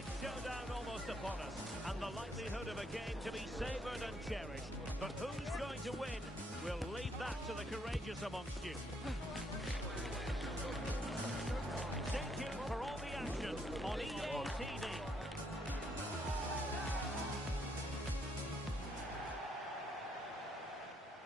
big showdown almost upon us, and the likelihood of a game to be savoured and cherished. But who's going to win? We'll leave that to the courageous amongst you. Stay tuned for all the action on EA TV.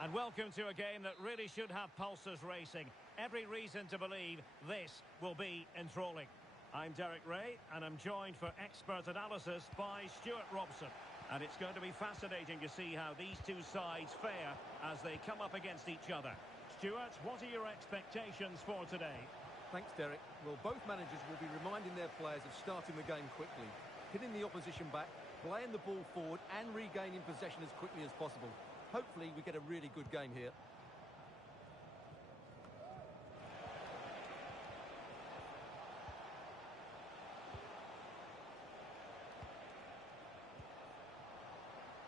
And welcome to a game that really should have pulses racing. Every reason to believe this will be enthralling. I'm Derek Ray, and I'm joined for expert analysis by Stuart Robson. And it's going to be fascinating to see how these two sides fare as they come up against each other. Stuart, what are your expectations for today? Thanks, Derek. Well, both managers will be reminding their players of starting the game quickly, hitting the opposition back, playing the ball forward and regaining possession as quickly as possible. Hopefully we get a really good game here.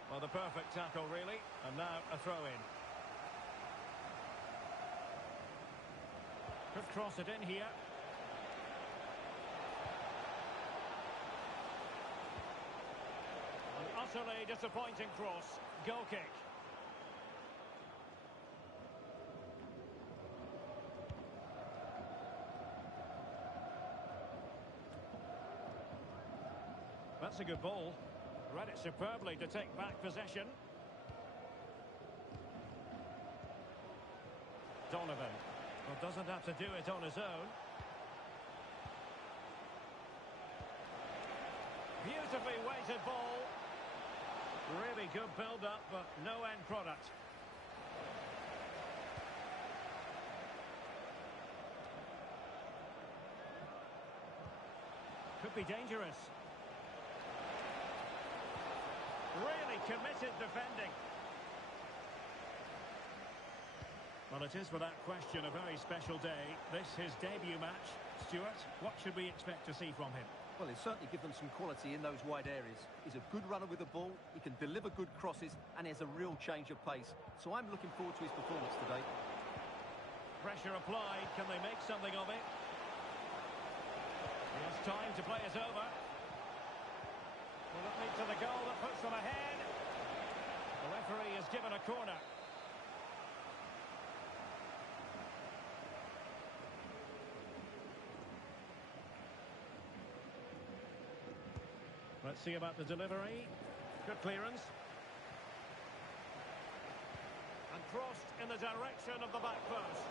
Well, the perfect tackle, really. And now a throw-in. Could cross it in here. An utterly disappointing cross. Goal kick. That's a good ball. Read it superbly to take back possession. Donovan. Well, doesn't have to do it on his own. Beautifully weighted ball. Really good build-up, but no end product. Could be dangerous. Really committed defending. Well, it is without question a very special day. This his debut match. Stuart, what should we expect to see from him? Well, he'll certainly give them some quality in those wide areas. He's a good runner with the ball, he can deliver good crosses, and he has a real change of pace. So I'm looking forward to his performance today. Pressure applied. Can they make something of it? Here's time to play it over. Will it lead to the goal that puts them ahead? The referee has given a corner. Let's see about the delivery. Good clearance. And crossed in the direction of the back post.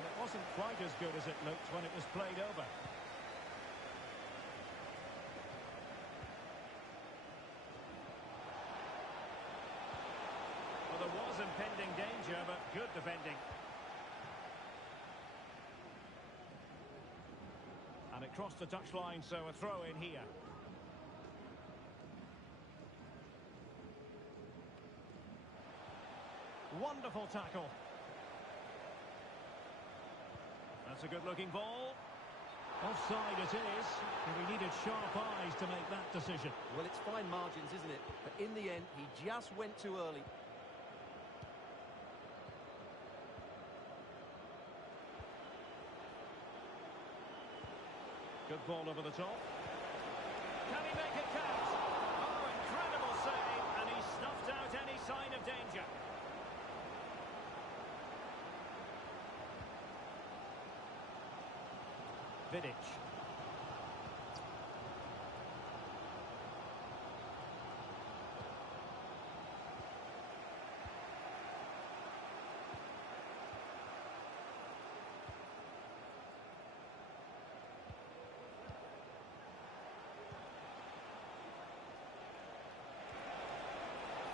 And it wasn't quite as good as it looked when it was played over. Well, there was impending danger, but good defending. And it crossed the touchline, so a throw in here. Wonderful tackle. That's a good-looking ball. Offside it is, and he needed sharp eyes to make that decision. Well, it's fine margins, isn't it? But in the end, he just went too early. Good ball over the top. Can he make it count? Oh, incredible save, and he snuffed out any sign of danger. Vidic.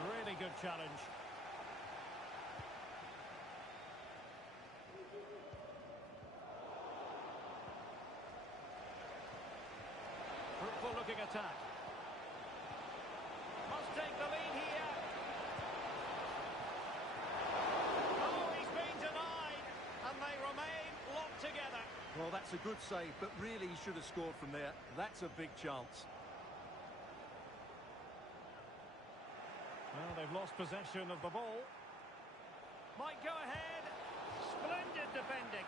Really good challenge. Fruitful looking attack. Must take the lead here. Oh, he's been denied, and they remain locked together. Well, that's a good save, but really he should have scored from there. That's a big chance. Well, they've lost possession of the ball. Might go ahead. Splendid defending.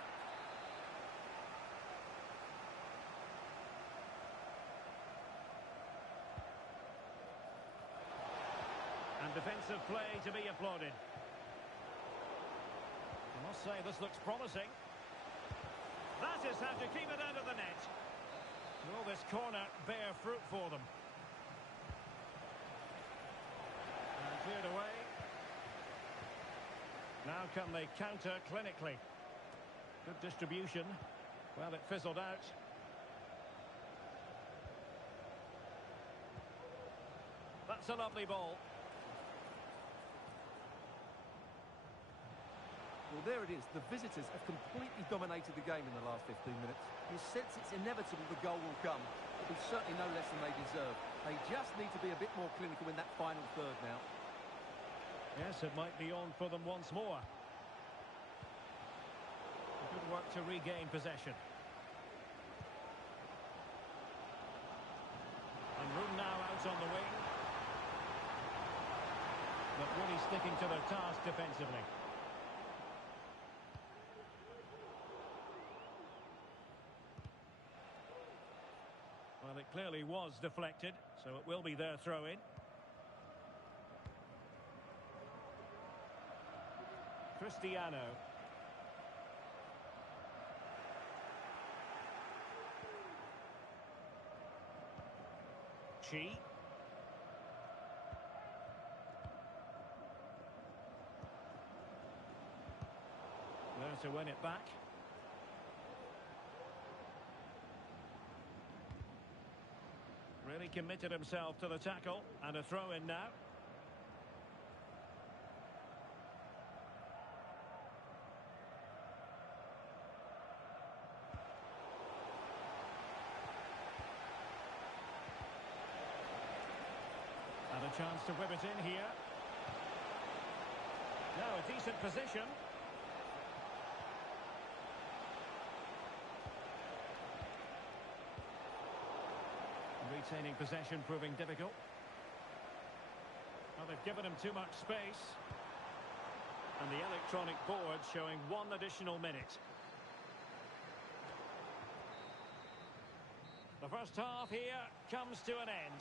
defensive play to be applauded. I must say this looks promising. That is how to keep it out of the net. Will this corner bear fruit for them? And cleared away. Now can they counter clinically? Good distribution. Well, it fizzled out. That's a lovely ball. Well, there it is. The visitors have completely dominated the game in the last 15 minutes. You sense it's inevitable the goal will come. It'll be certainly no less than they deserve. They just need to be a bit more clinical in that final third now. Yes, it might be on for them once more. Good work to regain possession. And room now out on the wing. But really sticking to their task defensively. Well, it clearly was deflected, so it will be their throw-in. Cristiano. Chi. There to win it back. Really committed himself to the tackle, and a throw-in now. And a chance to whip it in here. Now a decent position. Retaining possession proving difficult. Well, they've given him too much space. And the electronic board showing 1 additional minute. The first half here comes to an end.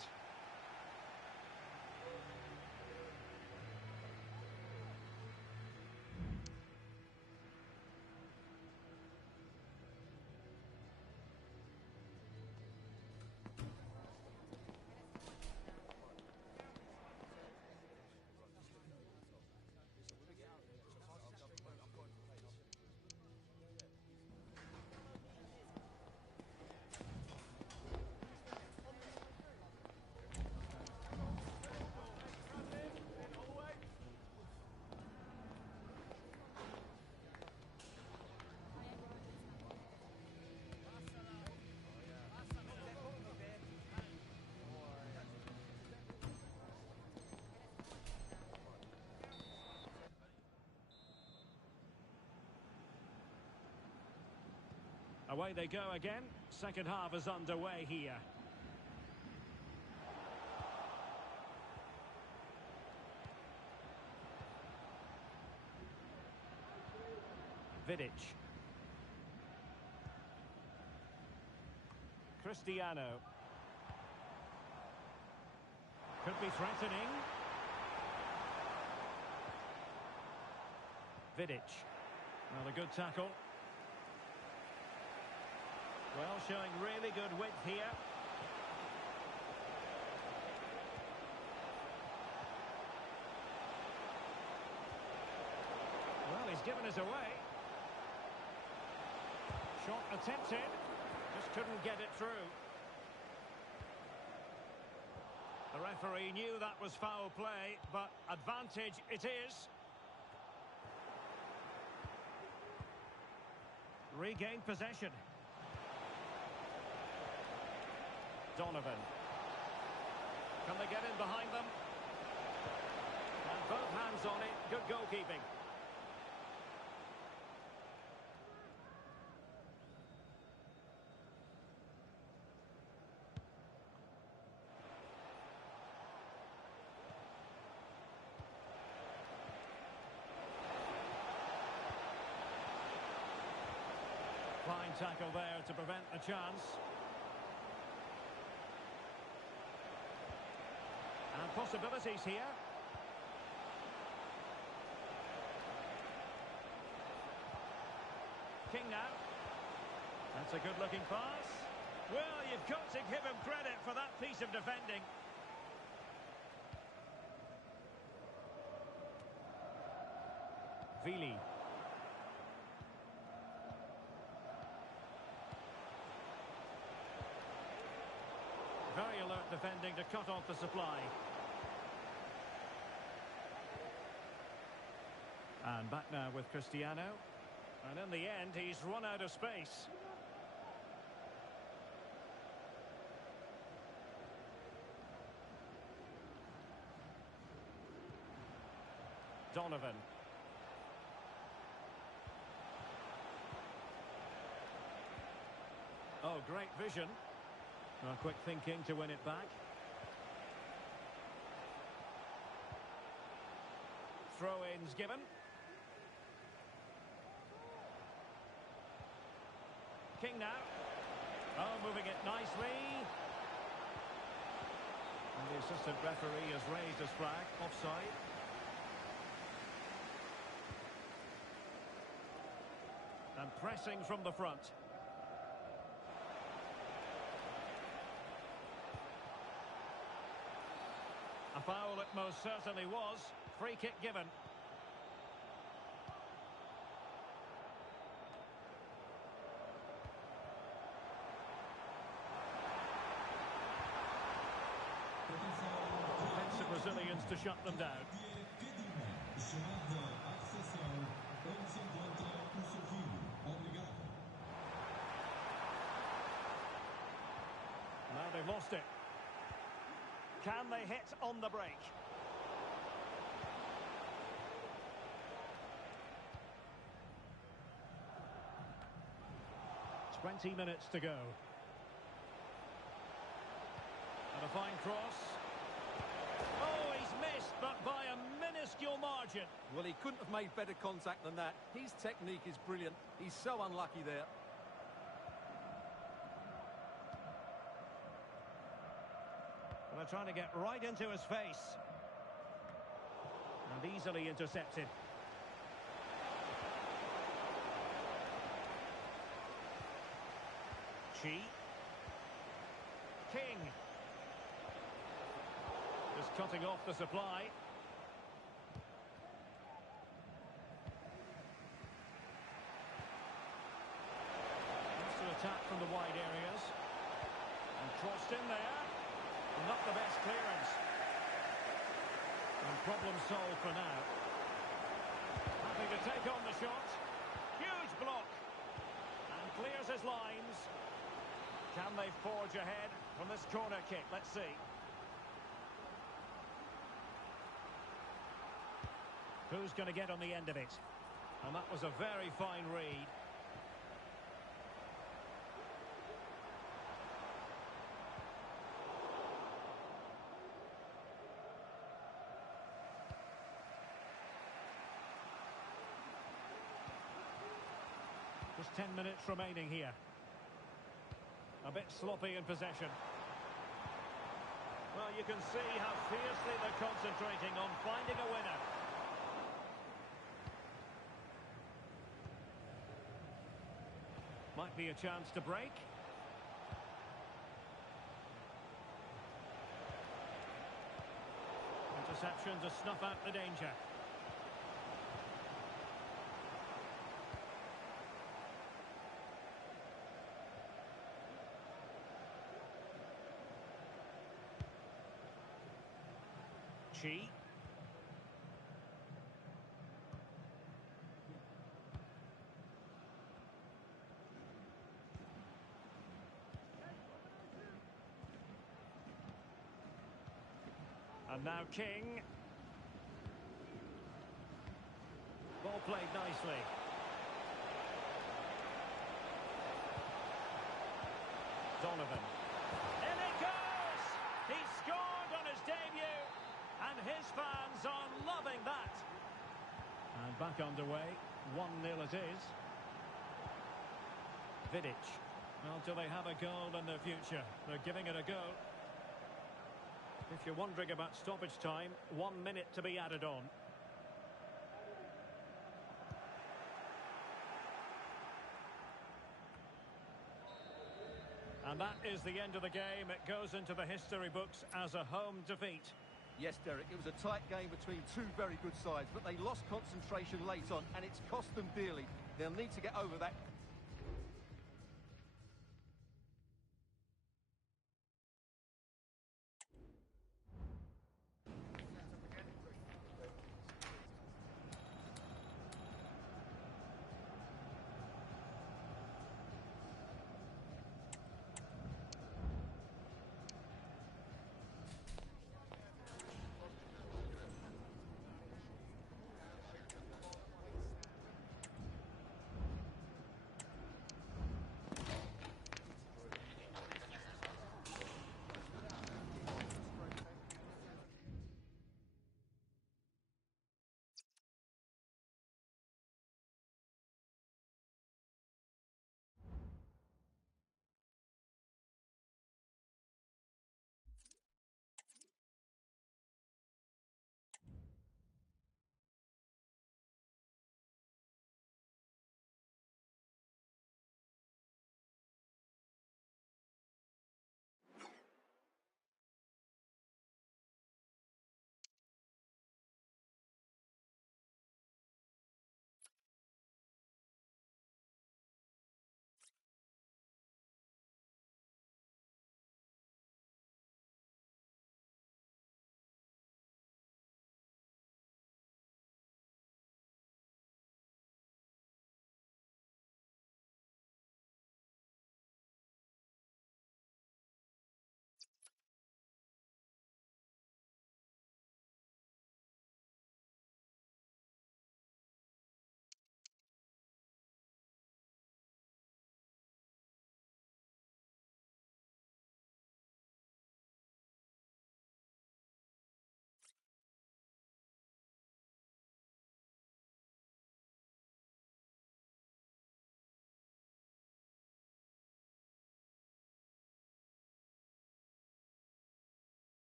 Away they go again. Second half is underway here. Vidic. Cristiano. Could be threatening. Vidic. Well, a good tackle. Well, showing really good width here. Well, he's given us away. Shot attempted. Just couldn't get it through. The referee knew that was foul play, but advantage it is. Regained possession. Donovan. Can they get in behind them? And both hands on it. Good goalkeeping. Fine tackle there to prevent a chance. And possibilities here. King now. That's a good-looking pass. Well, you've got to give him credit for that piece of defending. Vili. Very alert defending to cut off the supply. And back now with Cristiano. And in the end, he's run out of space. Donovan. Oh, great vision. Well, quick thinking to win it back. Throw-ins given. King now. Oh, moving it nicely. And the assistant referee has raised his flag. Offside. And pressing from the front. A foul it most certainly was. Free kick given. Hence the Brazilians to shut them down. Now they've lost it. Can they hit on the break? 20 minutes to go. And a fine cross. Oh, he's missed, but by a minuscule margin. Well, he couldn't have made better contact than that. His technique is brilliant. He's so unlucky there. Well, they're trying to get right into his face. And easily intercepted. Chi. King. Just cutting off the supply. Wants to attack from the wide areas. And crossed in there. Not the best clearance. And problem solved for now. Happy to take on the shot. Huge block. And clears his lines. Can they forge ahead from this corner kick? Let's see. Who's going to get on the end of it? And that was a very fine read. Just 10 minutes remaining here. A bit sloppy in possession. Well, you can see how fiercely they're concentrating on finding a winner. Might be a chance to break. Interception to snuff out the danger. Chi. And now King. Ball played nicely. Donovan. In it goes! He scored on his debut. And his fans are loving that. And back underway. 1-0 it is. Vidic. Well, do they have a goal in their future? They're giving it a go. If you're wondering about stoppage time, 1 minute to be added on. And that is the end of the game. It goes into the history books as a home defeat. Yes, Derek, it was a tight game between two very good sides, but they lost concentration late on, and it's cost them dearly. They'll need to get over that.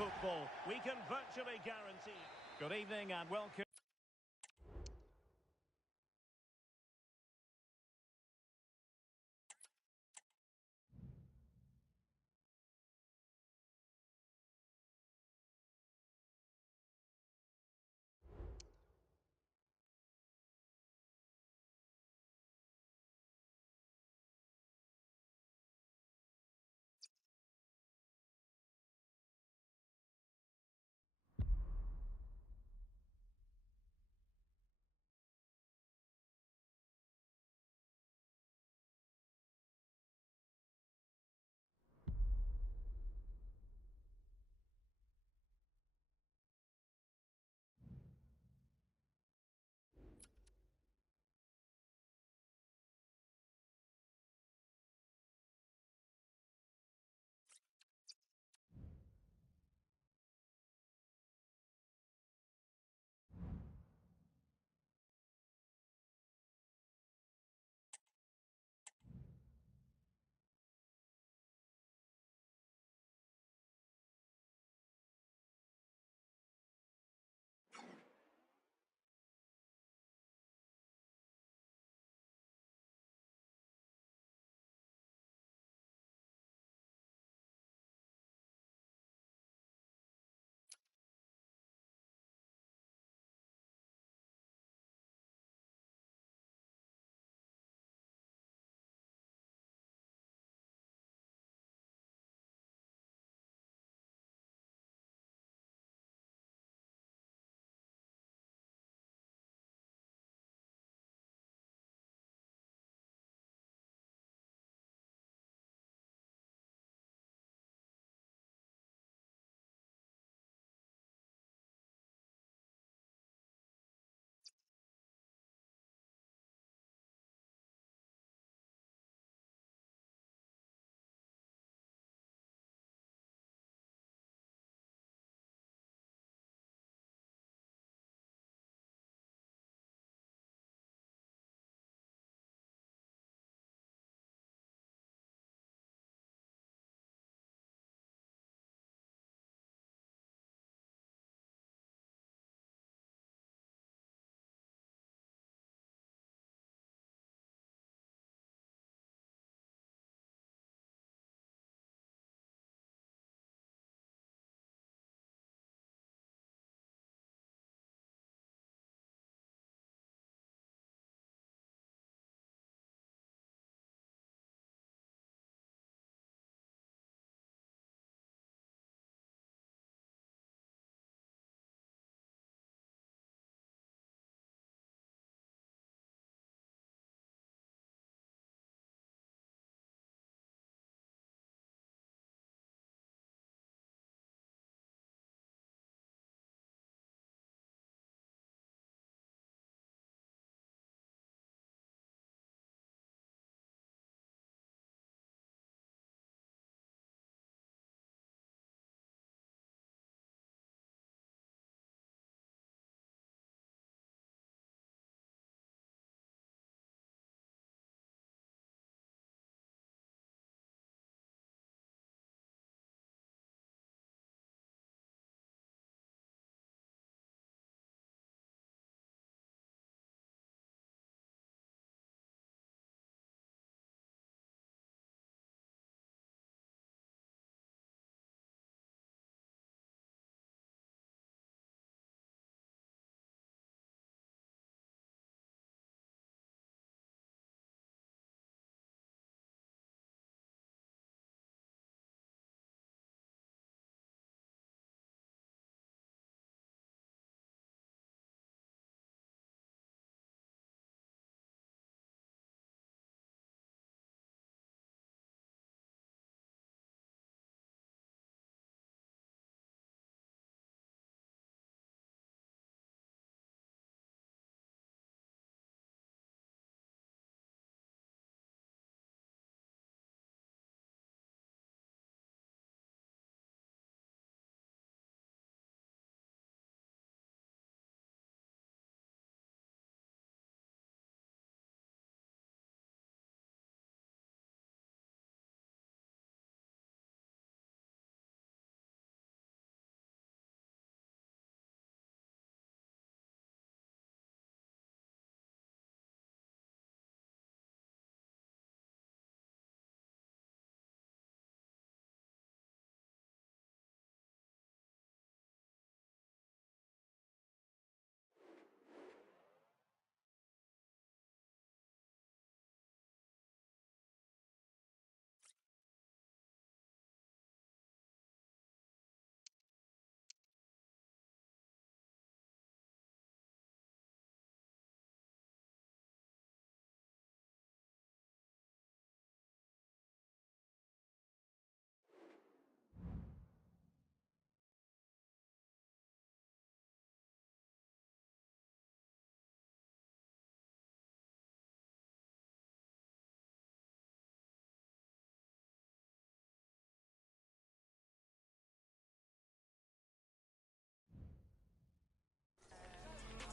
football, we can virtually guarantee it. Good evening and welcome.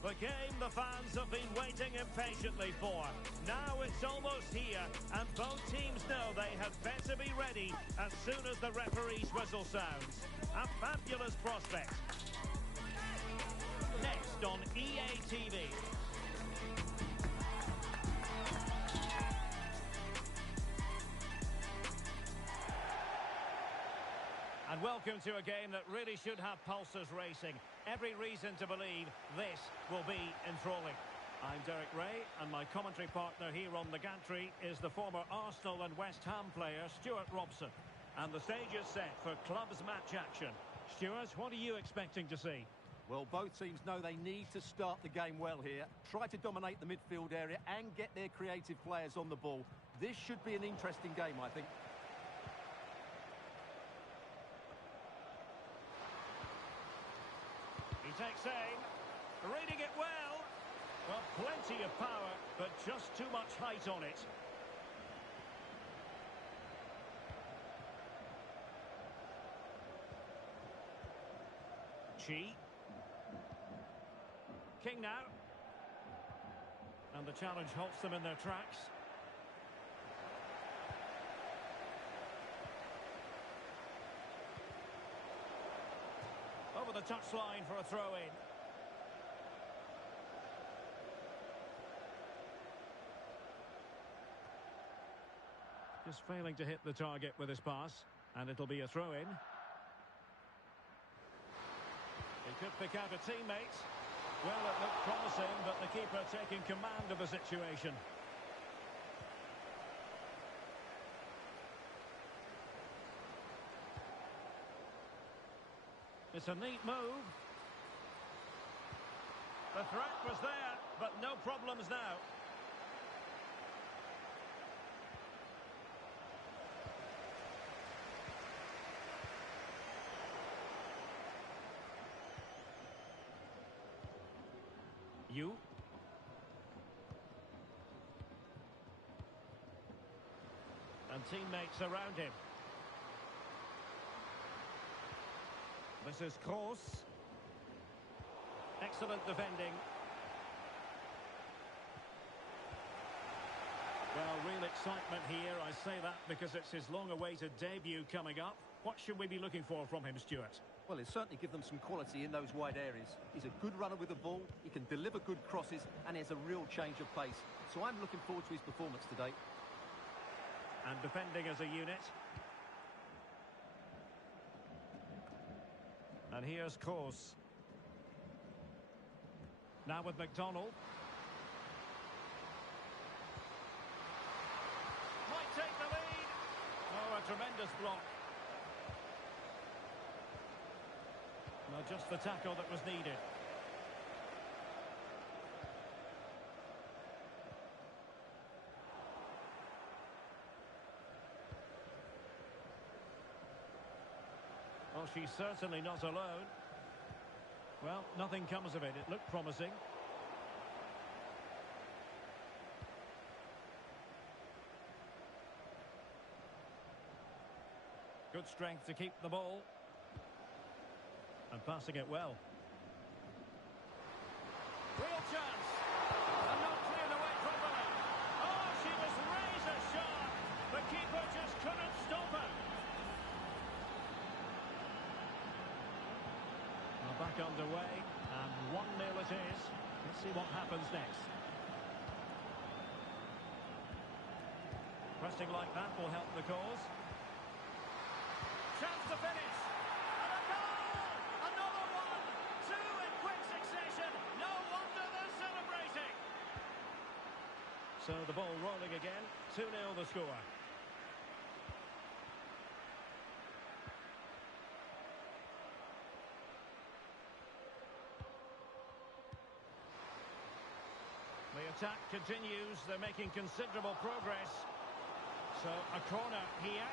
The game the fans have been waiting impatiently for. Now it's almost here, and both teams know they had better be ready as soon as the referee's whistle sounds. A fabulous prospect. Next on EA TV. And welcome to a game that really should have pulses racing. Every reason to believe this will be enthralling. I'm Derek Ray, and my commentary partner here on the gantry is the former Arsenal and West Ham player, Stuart Robson. And the stage is set for clubs match action. Stuart, what are you expecting to see? Well, both teams know they need to start the game well here. Try to dominate the midfield area and get their creative players on the ball. This should be an interesting game, I think. He takes aim, reading it well. Well, plenty of power, but just too much height on it. Chi. King now. And the challenge halts them in their tracks. Over the touchline for a throw-in. Just failing to hit the target with his pass, and it'll be a throw-in. He could pick out a teammate. Well, it looked promising, but the keeper taking command of the situation. It's a neat move. The threat was there, but no problems now. You. And teammates around him. This is Kroos. Excellent defending. Well, real excitement here. I say that because it's his long-awaited debut coming up. What should we be looking for from him, Stuart? Well, he'll certainly give them some quality in those wide areas. He's a good runner with the ball, he can deliver good crosses, and he has a real change of pace. So I'm looking forward to his performance today. And defending as a unit. And here's Kroos. Now with McDonald. Might take the lead. Oh, a tremendous block. Well, just the tackle that was needed. Well, she's certainly not alone. Well, nothing comes of it. It looked promising. Good strength to keep the ball. And passing it well. Real chance. And not cleared away properly. Oh, she was razor sharp. The keeper just couldn't stop her. Well, back underway. And 1-0 it is. Let's see what happens next. Pressing like that will help the cause. Chance to finish. So the ball rolling again, 2-0 the score. The attack continues, they're making considerable progress. So a corner here.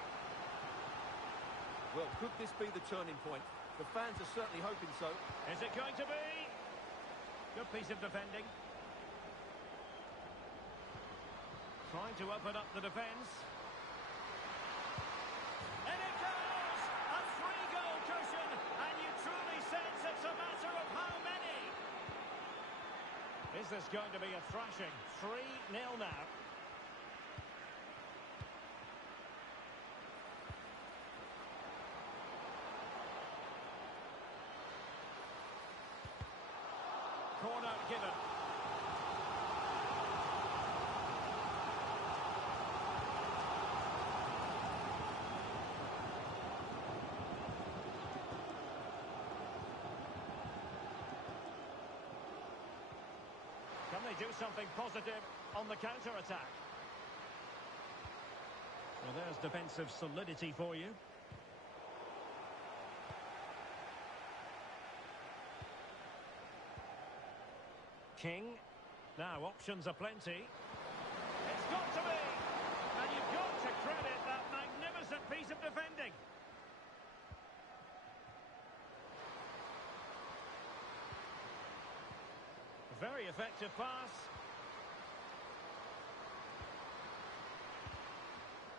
Well, could this be the turning point? The fans are certainly hoping so. Is it going to be? Good piece of defending. Trying to open up the defence. And it goes! A 3-goal cushion, and you truly sense it's a matter of how many. Is this going to be a thrashing? 3-0 now. Corner given. Can they do something positive on the counter-attack? Well, there's defensive solidity for you. King. Now, options are plenty. It's got to be! And you've got to credit that magnificent piece of defending. Very effective pass.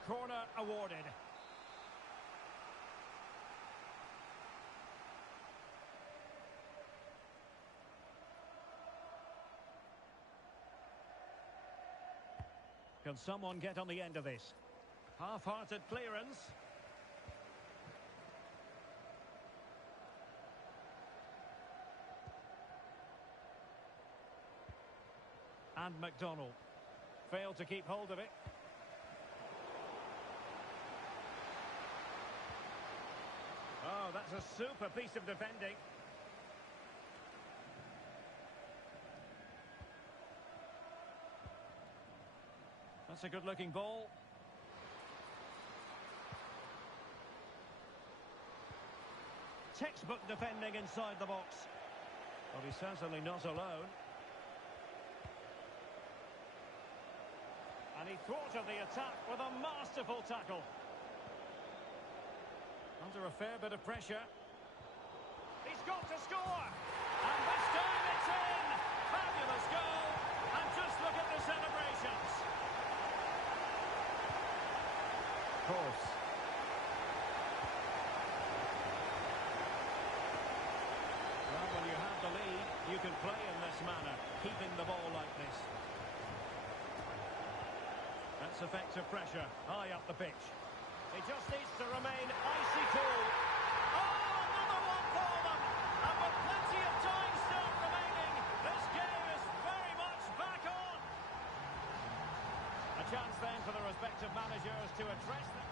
Corner awarded. Can someone get on the end of this? Half-hearted clearance. And McDonald failed to keep hold of it. Oh, that's a super piece of defending. That's a good-looking ball. Textbook defending inside the box. Well, he's certainly not alone. And he thwarted the attack with a masterful tackle. Under a fair bit of pressure. He's got to score! And this time it's in! Fabulous goal! And just look at the celebrations. Of course. Well, when you have the lead, you can play in this manner, keeping the ball like this. That's effective pressure, high up the pitch. He just needs to remain icy cool. Oh, another one for them! And with plenty of time still remaining, this game is very much back on. A chance then for the respective managers to address them.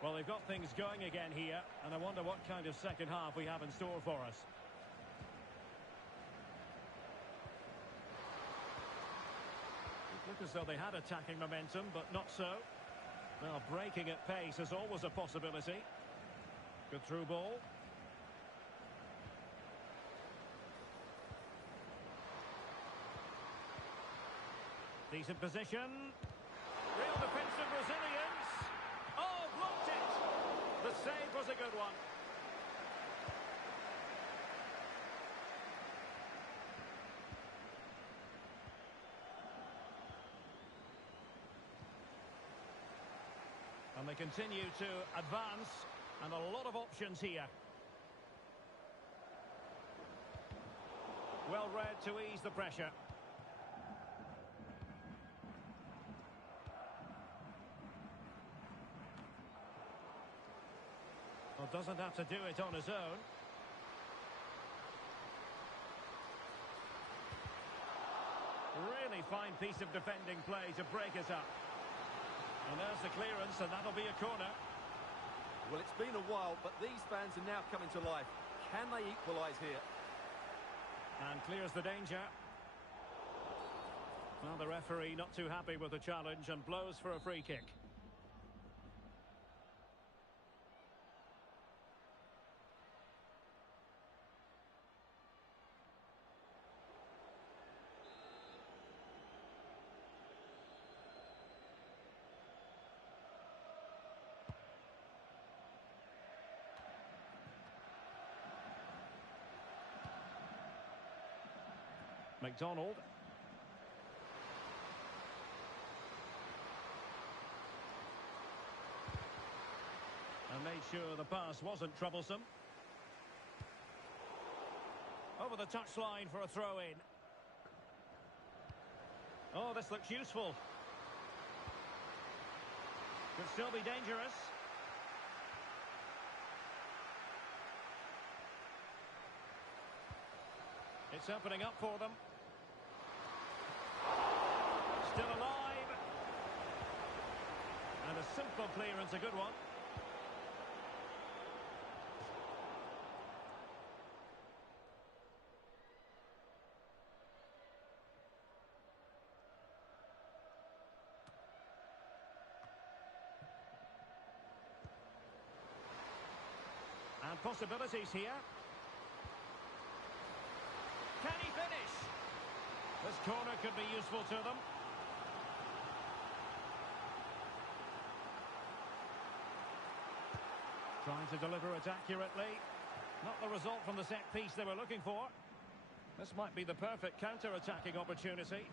Well, they've got things going again here, and I wonder what kind of second half we have in store for us. It looked as though they had attacking momentum, but not so. Well, breaking at pace is always a possibility. Good through ball. Decent position. Real defensive resilience. Oh, blocked it. The save was a good one. And they continue to advance, and a lot of options here. Well read to ease the pressure. Well, doesn't have to do it on his own. Really fine piece of defending play to break it up. And there's the clearance, and that'll be a corner. Well, it's been a while, but these fans are now coming to life. Can they equalise here? And clears the danger. Well, the referee not too happy with the challenge and blows for a free kick. McDonald. And made sure the pass wasn't troublesome. Over the touchline for a throw-in. Oh, this looks useful. Could still be dangerous. It's opening up for them. Still alive. And a simple clearance, a good one. And possibilities here. Can he finish? This corner could be useful to them. Trying to deliver it accurately. Not the result from the set piece they were looking for. This might be the perfect counter-attacking opportunity.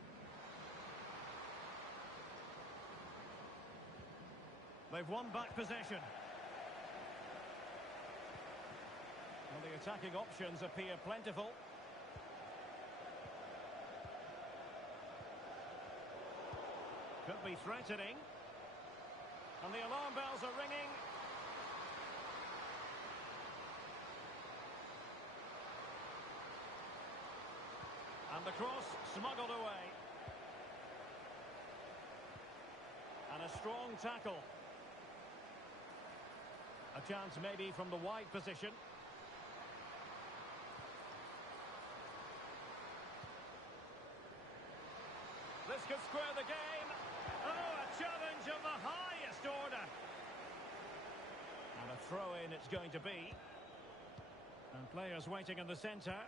They've won back possession. Well, the attacking options appear plentiful. Could be threatening. And the alarm bells are ringing. And the cross smuggled away. And a strong tackle. A chance maybe from the wide position. This could square the game. Oh, a challenge of the highest order. And a throw-in it's going to be. And players waiting in the centre.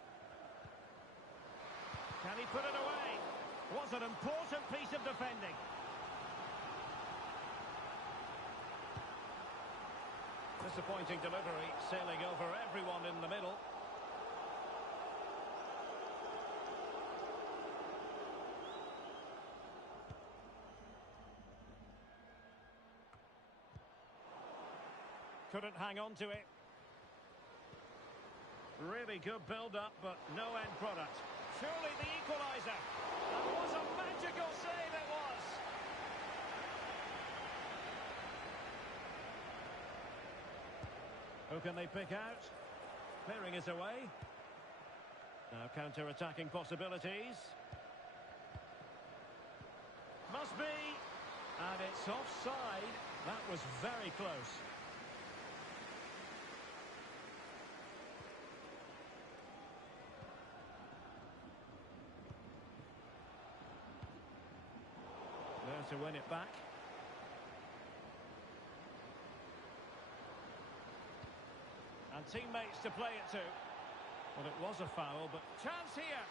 Can he put it away? Was an important piece of defending. Disappointing delivery, sailing over everyone in the middle. Couldn't hang on to it. Really good build-up, but no end product. Surely the equaliser. That was a magical save, it was. Who can they pick out? Clearing is away. Now counter-attacking possibilities. Must be. And it's offside. That was very close. There to win it back. And teammates to play it to. Well, it was a foul, but chance here.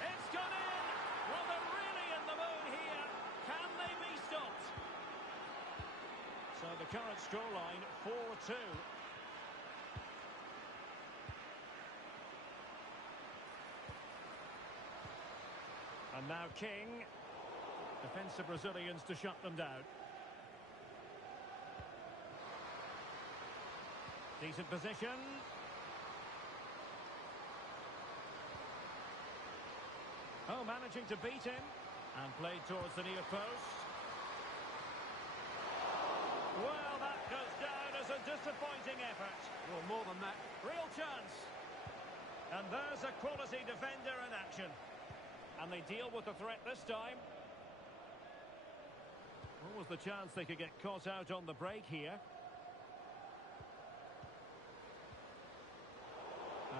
It's gone in. Well, they're really in the mood here. Can they be stopped? So the current scoreline, 4-2. And now King. Defensive Brazilians to shut them down. Decent position. Oh, managing to beat him. And played towards the near post. Well, that goes down as a disappointing effort. Well, more than that. Real chance. And there's a quality defender in action. And they deal with the threat this time. What was the chance they could get caught out on the break here?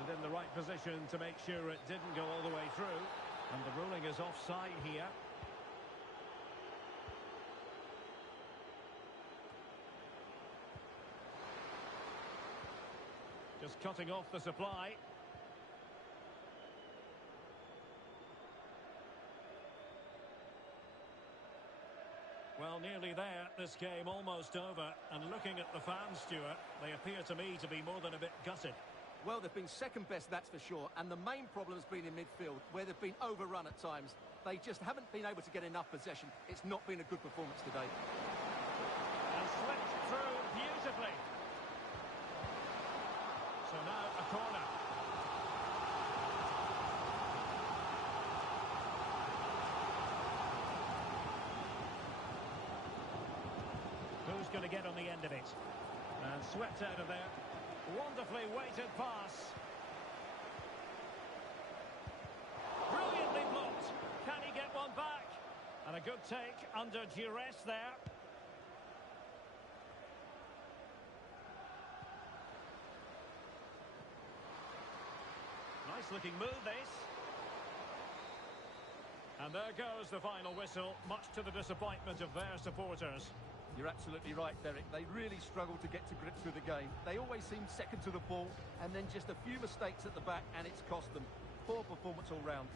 And in the right position to make sure it didn't go all the way through. And the ruling is offside here. Just cutting off the supply. Well, nearly there. This game almost over. And looking at the fans, Stuart, they appear to me to be more than a bit gutted. Well, they've been second best, that's for sure. And the main problem has been in midfield, where they've been overrun at times. They just haven't been able to get enough possession. It's not been a good performance today. And slipped through beautifully. So now a corner. Who's going to get on the end of it? And swept out of there. Wonderfully weighted pass. Brilliantly blocked. Can he get one back? And a good take under duress there. Nice looking move, this. And there goes the final whistle, much to the disappointment of their supporters. You're absolutely right, Derek. They really struggled to get to grips with the game. They always seem second to the ball, and then just a few mistakes at the back, and it's cost them. Poor performance all round.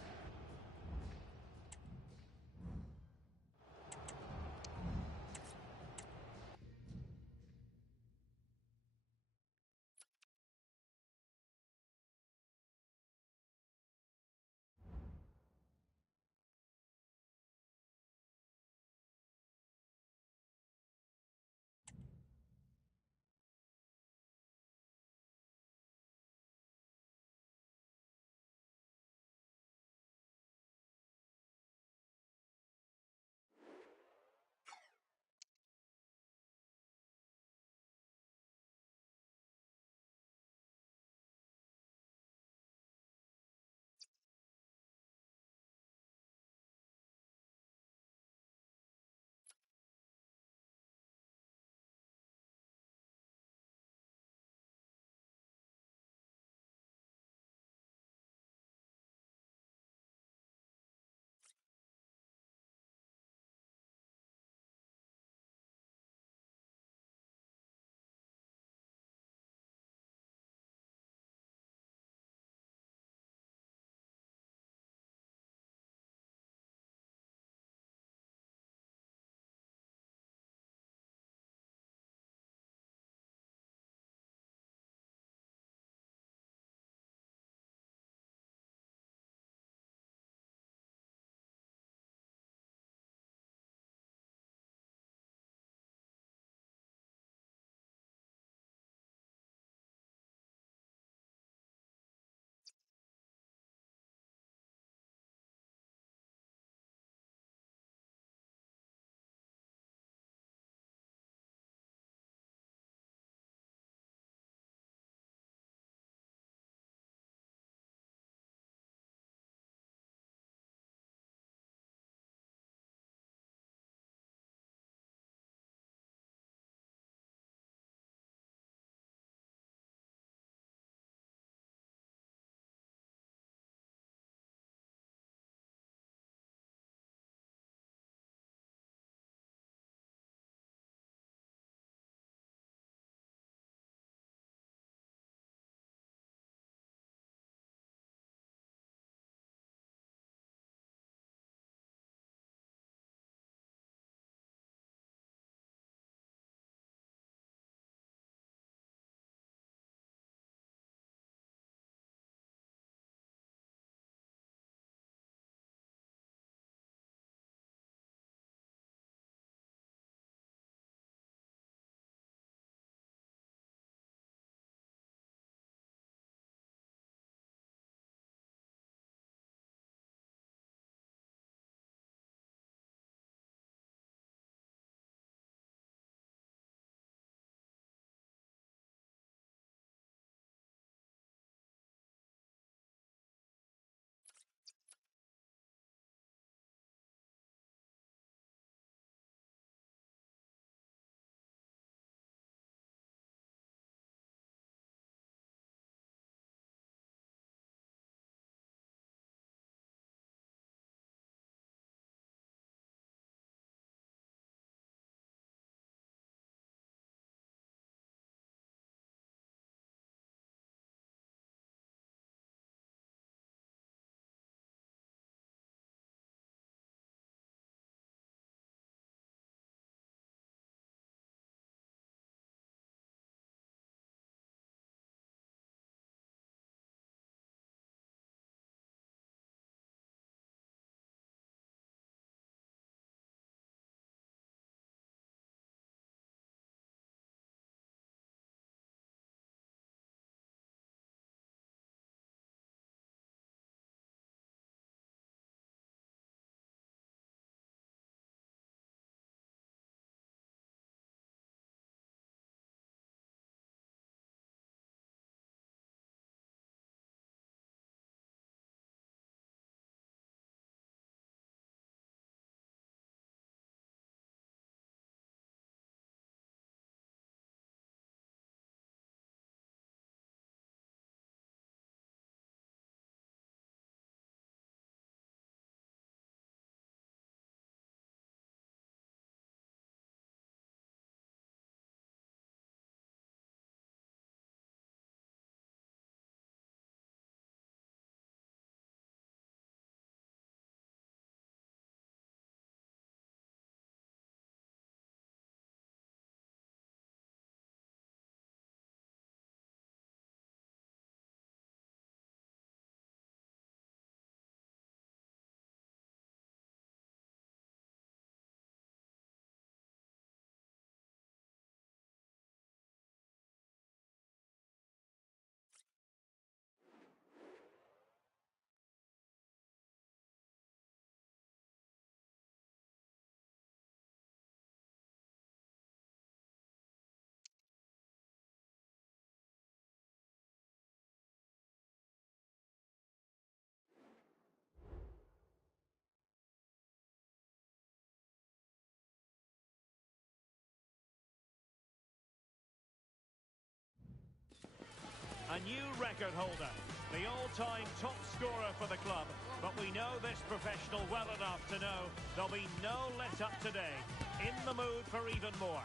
A new record holder, the all-time top scorer for the club. But we know this professional well enough to know there'll be no let-up today. In the mood for even more.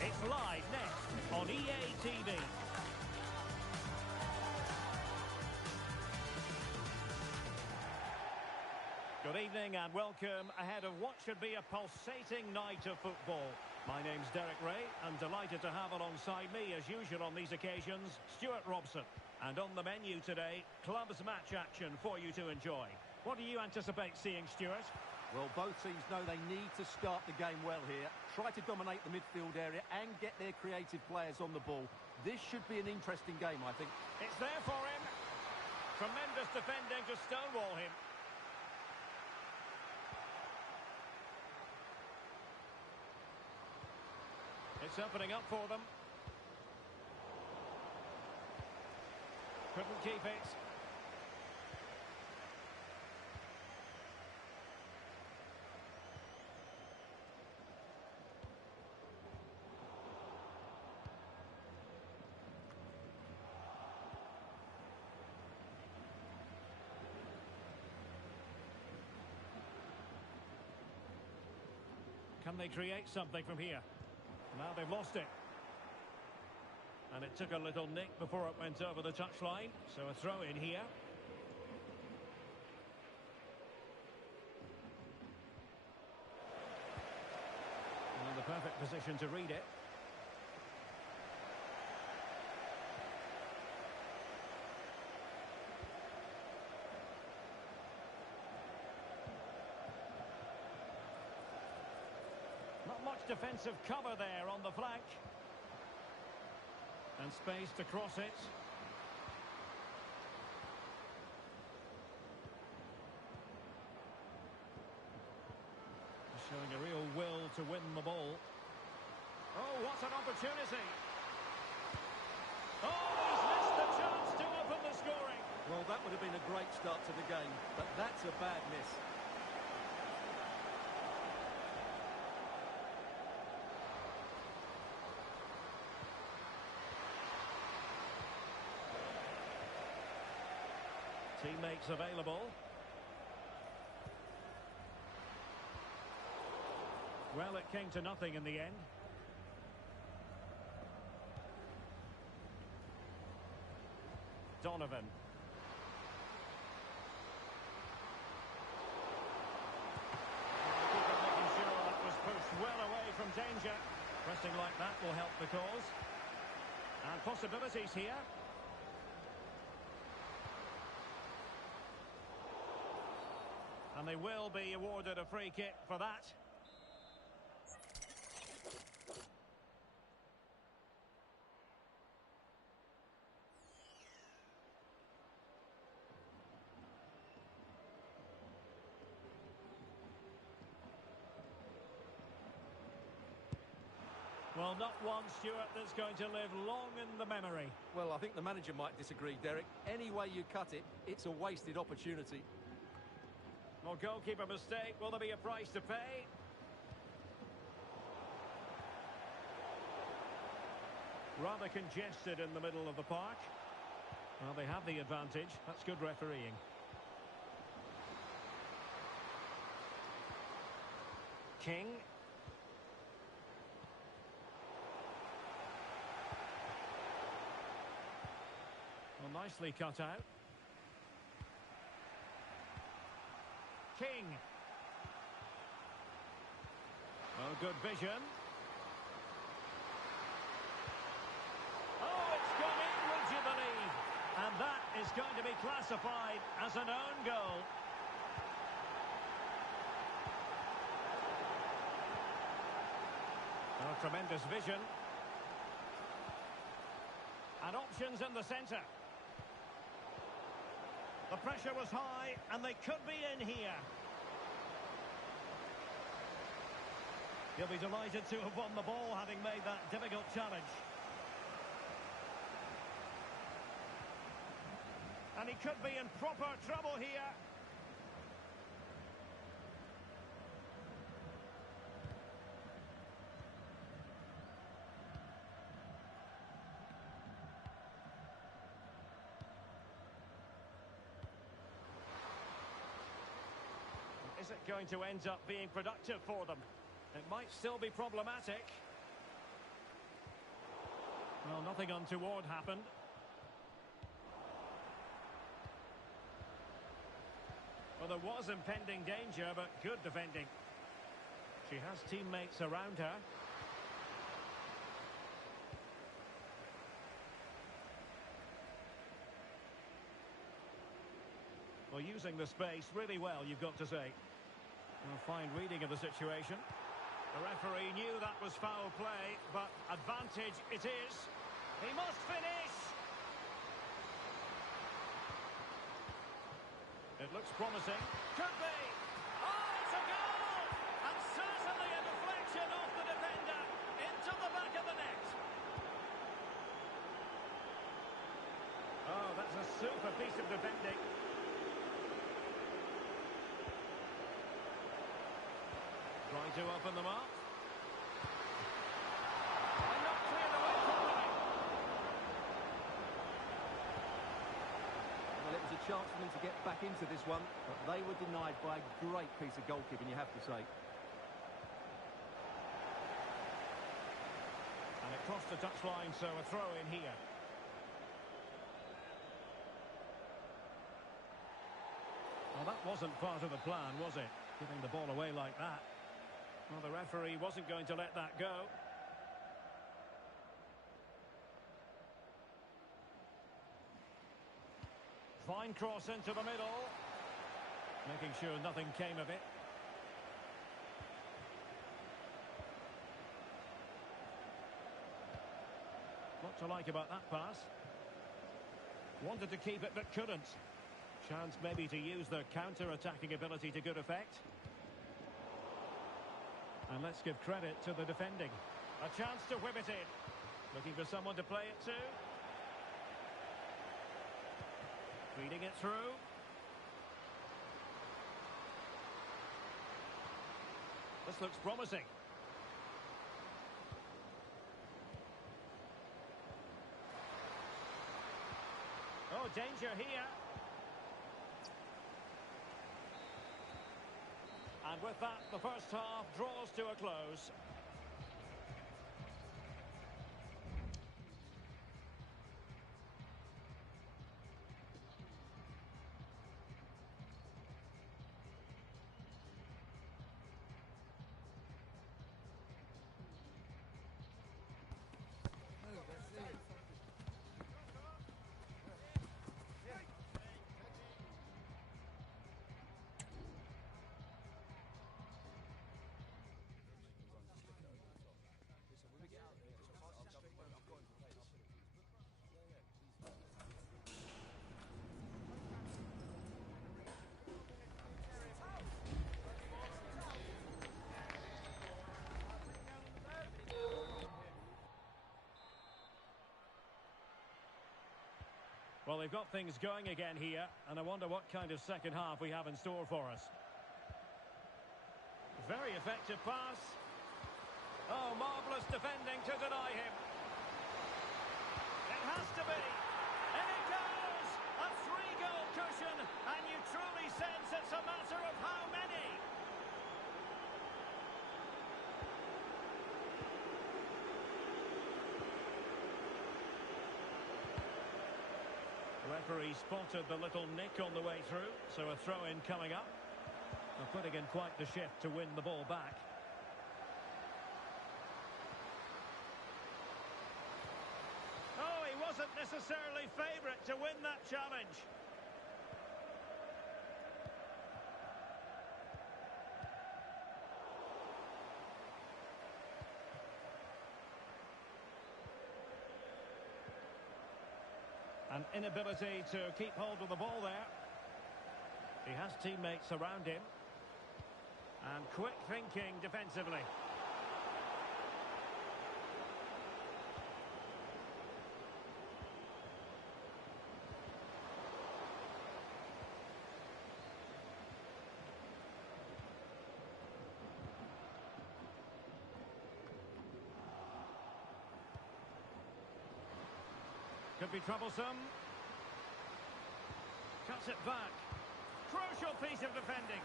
It's live next on EA TV. Good evening and welcome ahead of what should be a pulsating night of football. My name's Derek Ray and delighted to have alongside me, as usual on these occasions, Stuart Robson. And on the menu today, clubs match action for you to enjoy. What do you anticipate seeing, Stuart? Well, both teams know they need to start the game well here. Try to dominate the midfield area and get their creative players on the ball. This should be an interesting game, I think. It's there for him. Tremendous defending to stonewall him. It's opening up for them. Couldn't keep it. Can they create something from here? Now they've lost it. And it took a little nick before it went over the touchline. So a throw in here. And in the perfect position to read it. Not much defensive cover there on the flank. And space to cross it. Showing a real will to win the ball. Oh, what an opportunity. Oh, he's missed the chance to open the scoring. Well, that would have been a great start to the game, but that's a bad miss. Teammates available. Well, it came to nothing in the end. Donovan. Making sure that was pushed well away from danger. Pressing like that will help the cause. And possibilities here. And they will be awarded a free kick for that. Well, not one, Stuart, that's going to live long in the memory. Well, I think the manager might disagree, Derek. Any way you cut it, it's a wasted opportunity. Well, goalkeeper mistake. Will there be a price to pay? Rather congested in the middle of the park. Well, they have the advantage. That's good refereeing. King. Well, nicely cut out. King. Oh, good vision. Oh, it's gone in, would you believe? And that is going to be classified as an own goal. Oh, tremendous vision. And options in the centre. The pressure was high, and they could be in here. He'll be delighted to have won the ball, having made that difficult challenge. And he could be in proper trouble here. Is it going to end up being productive for them? It might still be problematic. Well, nothing untoward happened. Well, there was impending danger, but good defending. She has teammates around her. Well, using the space really well, you've got to say. A fine reading of the situation. The referee knew that was foul play, but advantage it is. He must finish! It looks promising. Could be! Oh, it's a goal! And certainly a deflection off the defender into the back of the net. Oh, that's a super piece of defending. Trying to open them up. And not cleared away properly. Well, it was a chance for them to get back into this one, but they were denied by a great piece of goalkeeping, you have to say. And it crossed the touchline, so a throw in here. Well, that wasn't part of the plan, was it? Giving the ball away like that. Well, the referee wasn't going to let that go. Fine cross into the middle. Making sure nothing came of it. What to like about that pass? Wanted to keep it but couldn't. Chance maybe to use their counter-attacking ability to good effect. And let's give credit to the defending. A chance to whip it in. Looking for someone to play it to. Feeding it through. This looks promising. Oh, danger here. And with that, the first half draws to a close. Well, they've got things going again here, and I wonder what kind of second half we have in store for us. Very effective pass. Oh, marvellous defending to deny him. It has to be. And it goes! A 3-goal cushion, and you truly sense it's a matter of how many. The referee spotted the little nick on the way through, so a throw-in coming up. They're putting in quite the shift to win the ball back. Oh, he wasn't necessarily favourite to win that challenge. An inability to keep hold of the ball there. He has teammates around him. And quick thinking defensively. Could be troublesome. Cuts it back. Crucial piece of defending.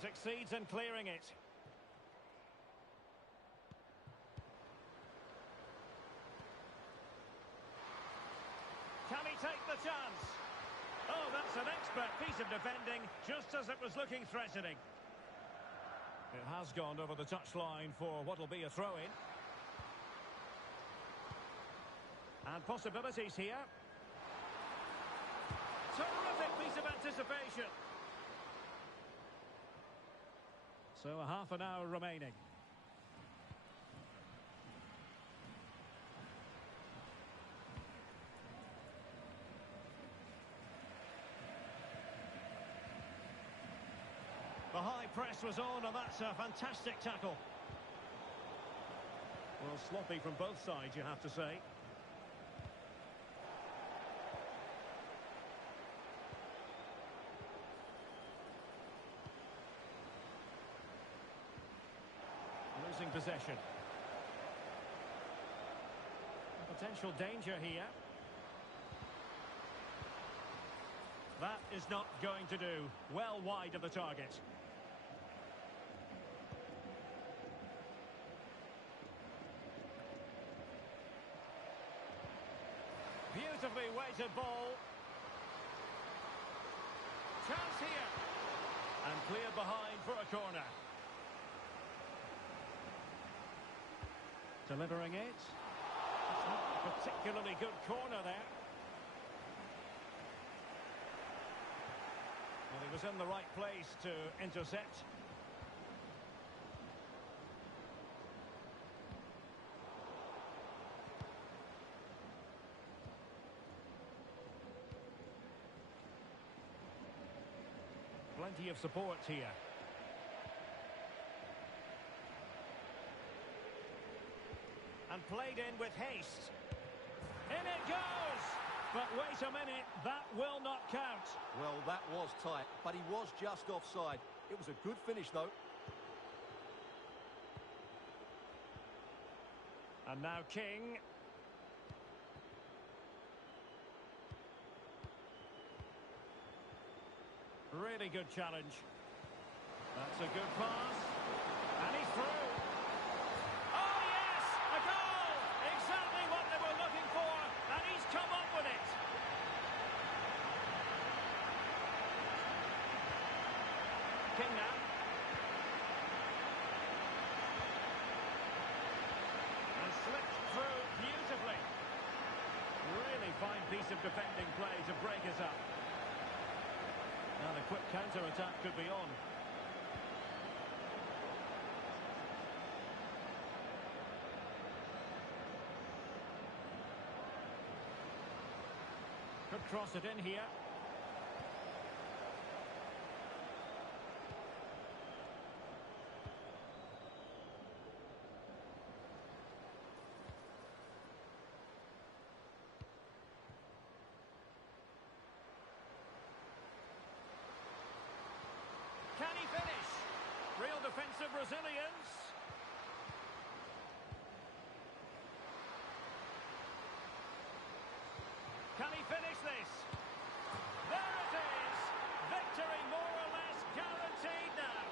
He succeeds in clearing it. Can he take the chance? Oh, that's an expert piece of defending, just as it was looking threatening. It has gone over the touchline for what will be a throw-in. And possibilities here. Terrific piece of anticipation. So a half an hour remaining. The high press was on, and that's a fantastic tackle. Well, sloppy from both sides, you have to say. Losing possession. Potential danger here. That is not going to do. Well wide of the target. Beautifully weighted ball. Chance here. And cleared behind for a corner. Delivering it. It's not a particularly good corner there. Well, he was in the right place to intercept. Plenty of support here. And played in with haste. In it goes! But wait a minute, that will not count. Well, that was tight, but he was just offside. It was a good finish, though. And now King. Really good challenge. That's a good pass. And he's through. Oh, yes! A goal! Exactly what they were looking for. And he's come up with it. King now. And slipped through beautifully. Really fine piece of defending play to break us up. Now the quick counter-attack could be on. Could cross it in here. Can he finish? Real defensive resilience. Can he finish this? There it is! Victory more or less guaranteed now.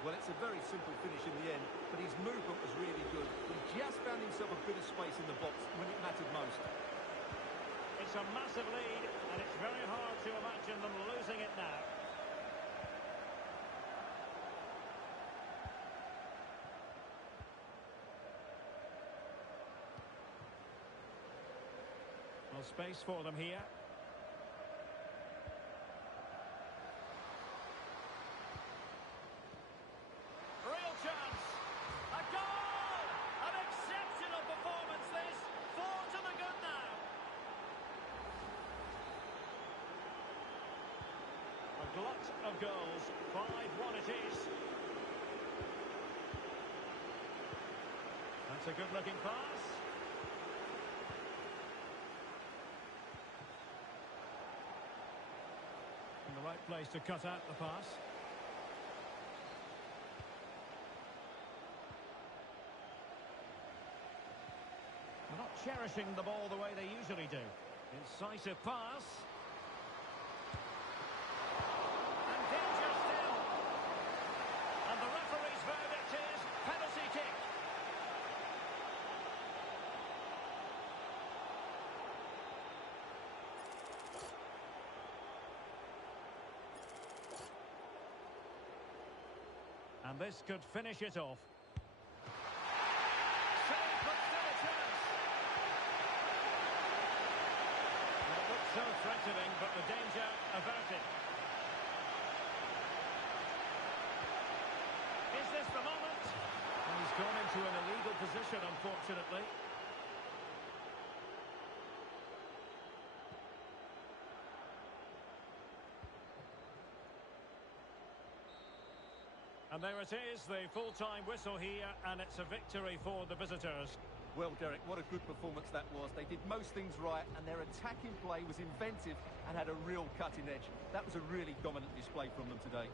Well, it's a very simple finish in the end, but his movement was really good. He just found himself a bit of space in the box when it mattered most. It's a massive lead, and it's very hard to imagine them losing it now. Well, space for them here. Real chance. A goal! An exceptional performance this. 4 to the good now. A glut of goals. 5-1 it is. That's a good-looking pass. In the right place to cut out the pass. They're not cherishing the ball the way they usually do. Incisive pass. And this could finish it off. Save, but still a chance. Well, it looked so threatening, but the danger averted. Is this the moment? And he's gone into an illegal position, unfortunately. And there it is, the full-time whistle here, and it's a victory for the visitors. Well, Derek, what a good performance that was. They did most things right, and their attacking play was inventive and had a real cutting edge. That was a really dominant display from them today.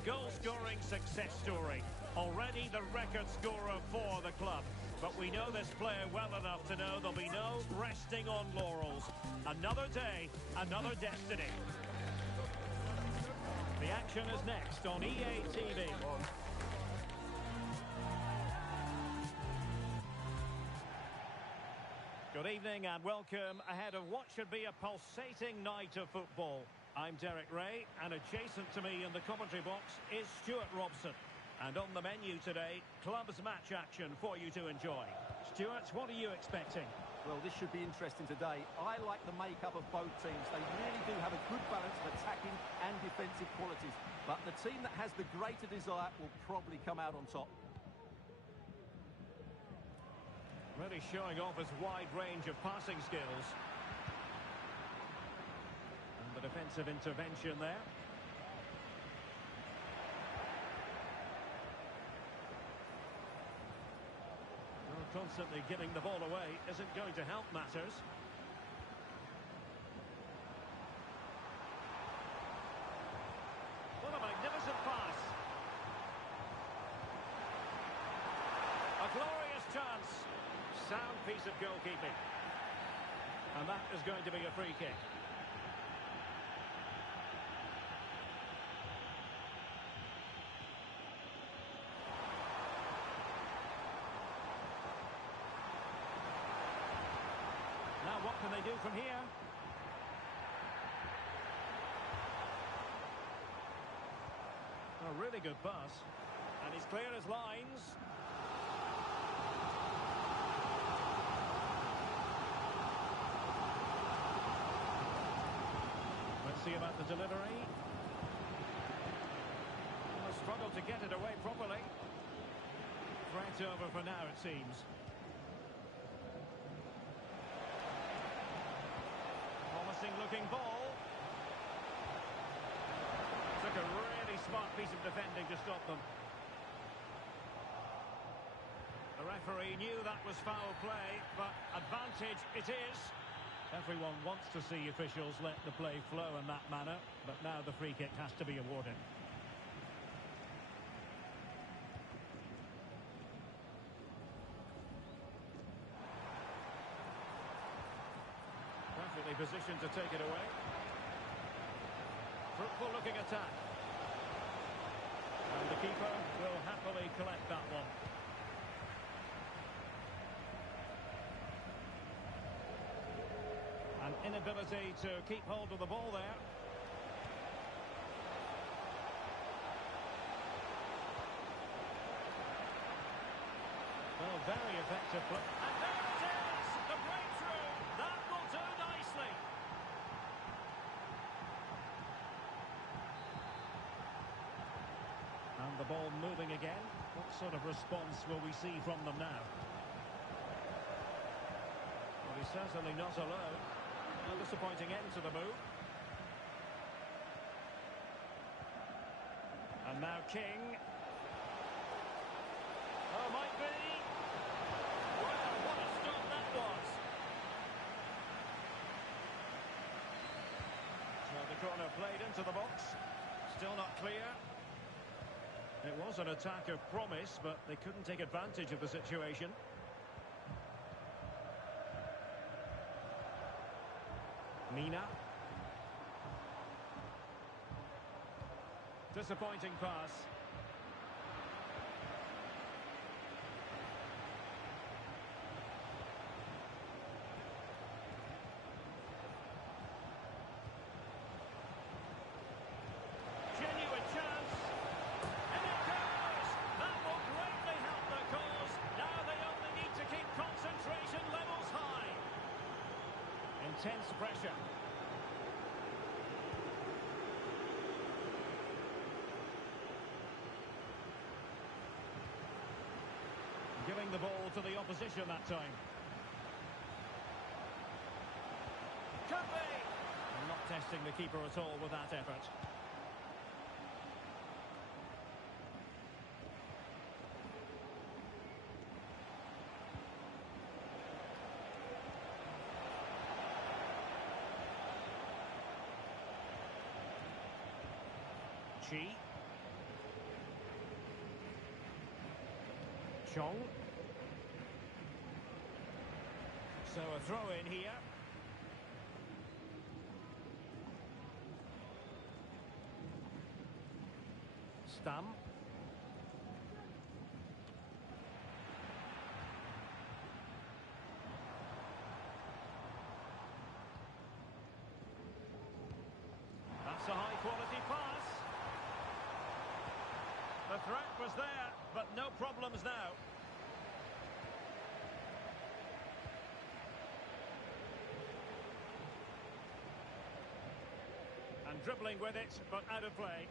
A goal-scoring success story. Already the record scorer for the club. But we know this player well enough to know there'll be no resting on laurels. Another day, another destiny. The action is next on EA TV. Good evening and welcome ahead of what should be a pulsating night of football. I'm Derek Ray, and adjacent to me in the commentary box is Stuart Robson. And on the menu today, clubs match action for you to enjoy. Stuart, what are you expecting? Well, this should be interesting today. I like the makeup of both teams. They really do have a good balance of attacking and defensive qualities. But the team that has the greater desire will probably come out on top. Really showing off his wide range of passing skills. And the defensive intervention there. Well, constantly giving the ball away isn't going to help matters. What a magnificent pass. A glorious chance. Sound piece of goalkeeping. And that is going to be a free kick. Now what can they do from here? A really good pass. And he's clear as lines. Let's see about the delivery. Well, struggled to get it away properly. Threat over for now, it seems. Promising looking ball. Took a really smart piece of defending to stop them. The referee knew that was foul play, but advantage it is. Everyone wants to see officials let the play flow in that manner, but now the free kick has to be awarded. Perfectly positioned to take it away. Fruitful looking attack. And the keeper will happily collect that one. An inability to keep hold of the ball there. Well, very effective play. And there it is! The breakthrough! That will do nicely. And the ball moving again. What sort of response will we see from them now? Well, he's certainly not alone. A disappointing end to the move. And now King. Oh, might be. Well, what a stop that was. So the corner played into the box. Still not clear. It was an attack of promise, but they couldn't take advantage of the situation. Mina. Disappointing pass. Genuine chance. And it goes! That will greatly help their cause. Now they only need to keep concentration levels high. Intense pressure. Giving the ball to the opposition that time. Could be! Not testing the keeper at all with that effort. Chi. Chong. So a throw in here. Stam. That's a high-quality pass. The threat was there, but no problems now. And dribbling with it, but out of play.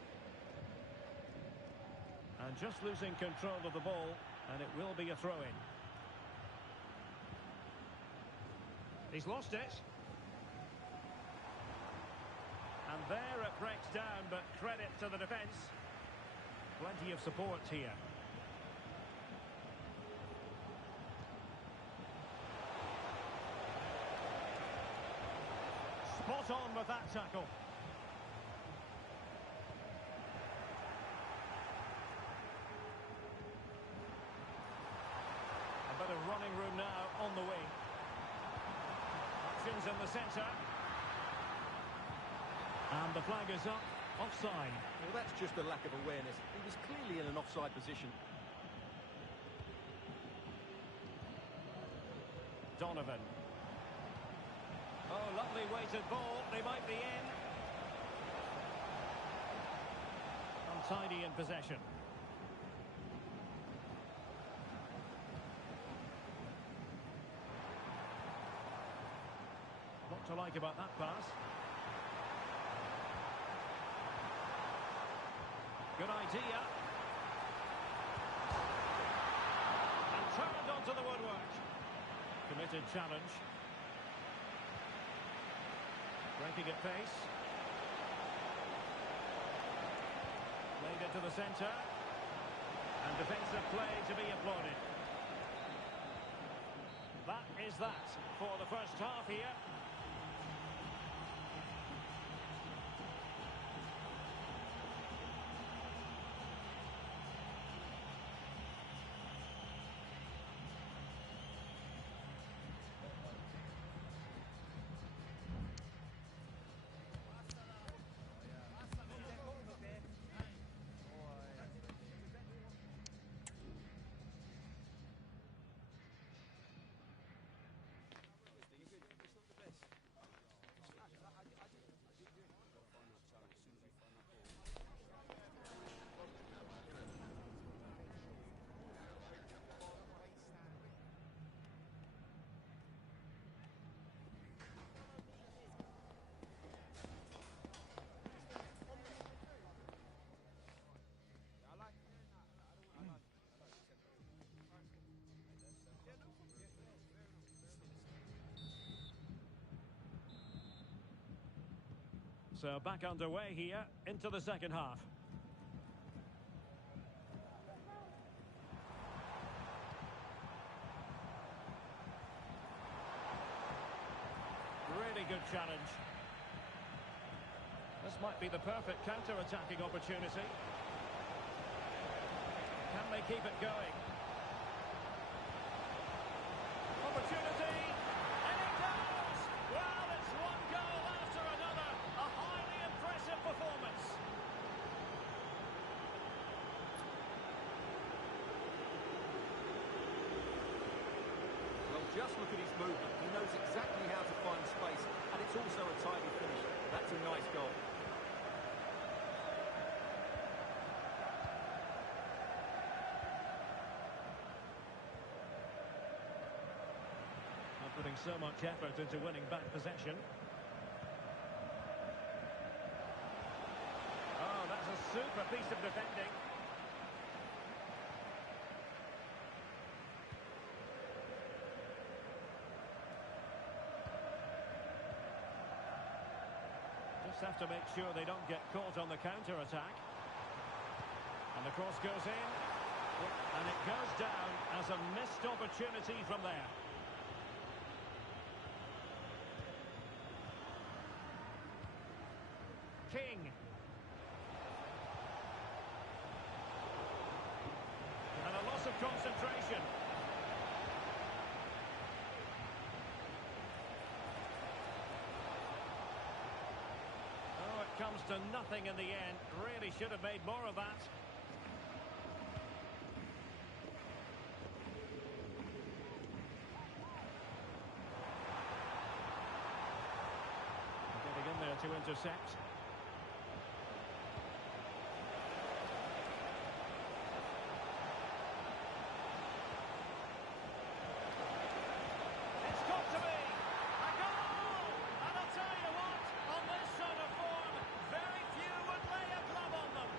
And just losing control of the ball, and it will be a throw-in. He's lost it. And there it breaks down, but credit to the defence. Plenty of support here. Spot on with that tackle. A bit of running room now on the wing. Options in the centre. And the flag is up. Offside. Well, that's just a lack of awareness. He was clearly in an offside position. Donovan. Oh, lovely weighted ball. They might be in. Untidy in possession. What to like about that pass? Good idea. And turned onto the woodwork. Committed challenge. Breaking at pace. Played it to the centre. And defensive play to be applauded. That is that for the first half here. So back underway here into the second half. Really good challenge. This might be the perfect counter-attacking opportunity. Can they keep it going? Opportunity! And it goes! Well, it's one goal after another. A highly impressive performance. Well, just look at his movement. He knows exactly how to find space, and it's also a tidy finish. That's a nice goal. Not putting so much effort into winning back possession. Oh, that's a super piece of defending. Just have to make sure they don't get caught on the counter-attack. And the cross goes in. And it goes down as a missed opportunity from there. King. And a loss of concentration. comes to nothing in the end. Really should have made more of that. Getting in there to intercept. It's got to be a goal! And I'll tell you what, on this sort of form, very few would lay a glove on them.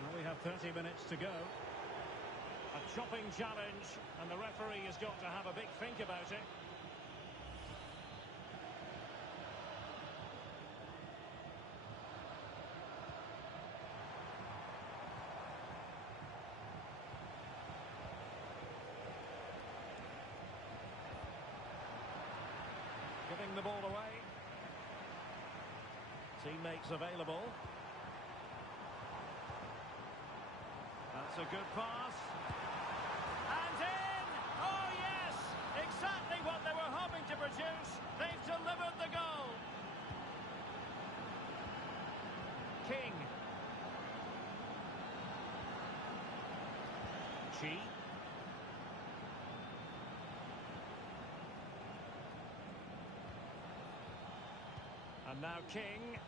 Well, we have 30 minutes to go. A chopping challenge, and the referee has got to have a big think about it. Giving the ball away. Teammates available. That's a good pass. And in! Oh, yes! Exactly what they were hoping to produce. They've delivered the goal. King. Chi. And now King.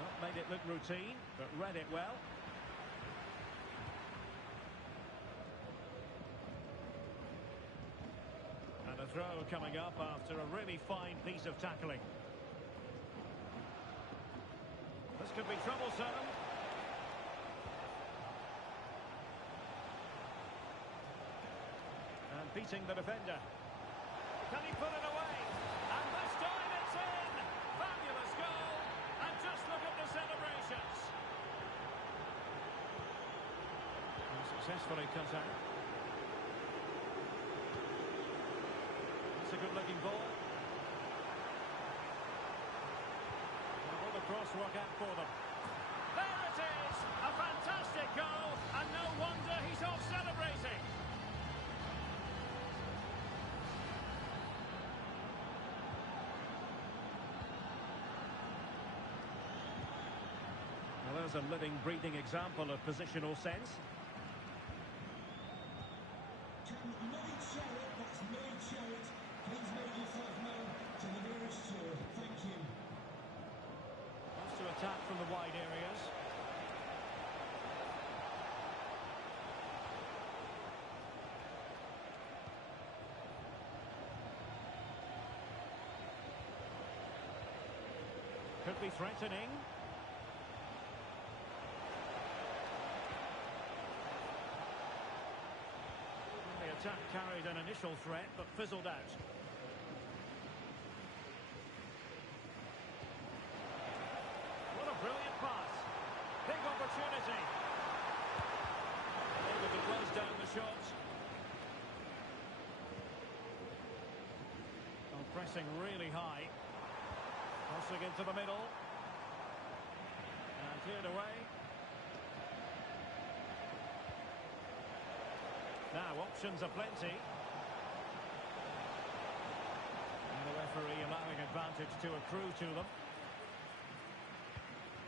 Not made it look routine, but read it well. And a throw coming up after a really fine piece of tackling. This could be troublesome. And beating the defender. Can he put it away? And this time it's in! Fabulous goal! And just look at the celebrations. And successfully cut out. It's a good-looking ball. And will the cross work out for them? There it is! A fantastic goal, and no wonder he's off celebrating. Well, there's a living, breathing example of positional sense. To attack from the wide areas. Could be threatening. The attack carried an initial threat but fizzled out. Brilliant pass. Big opportunity. Able to close down the shot. Oh, pressing really high. Crossing into the middle. And cleared away. Now, options aplenty. And the referee allowing advantage to accrue to them.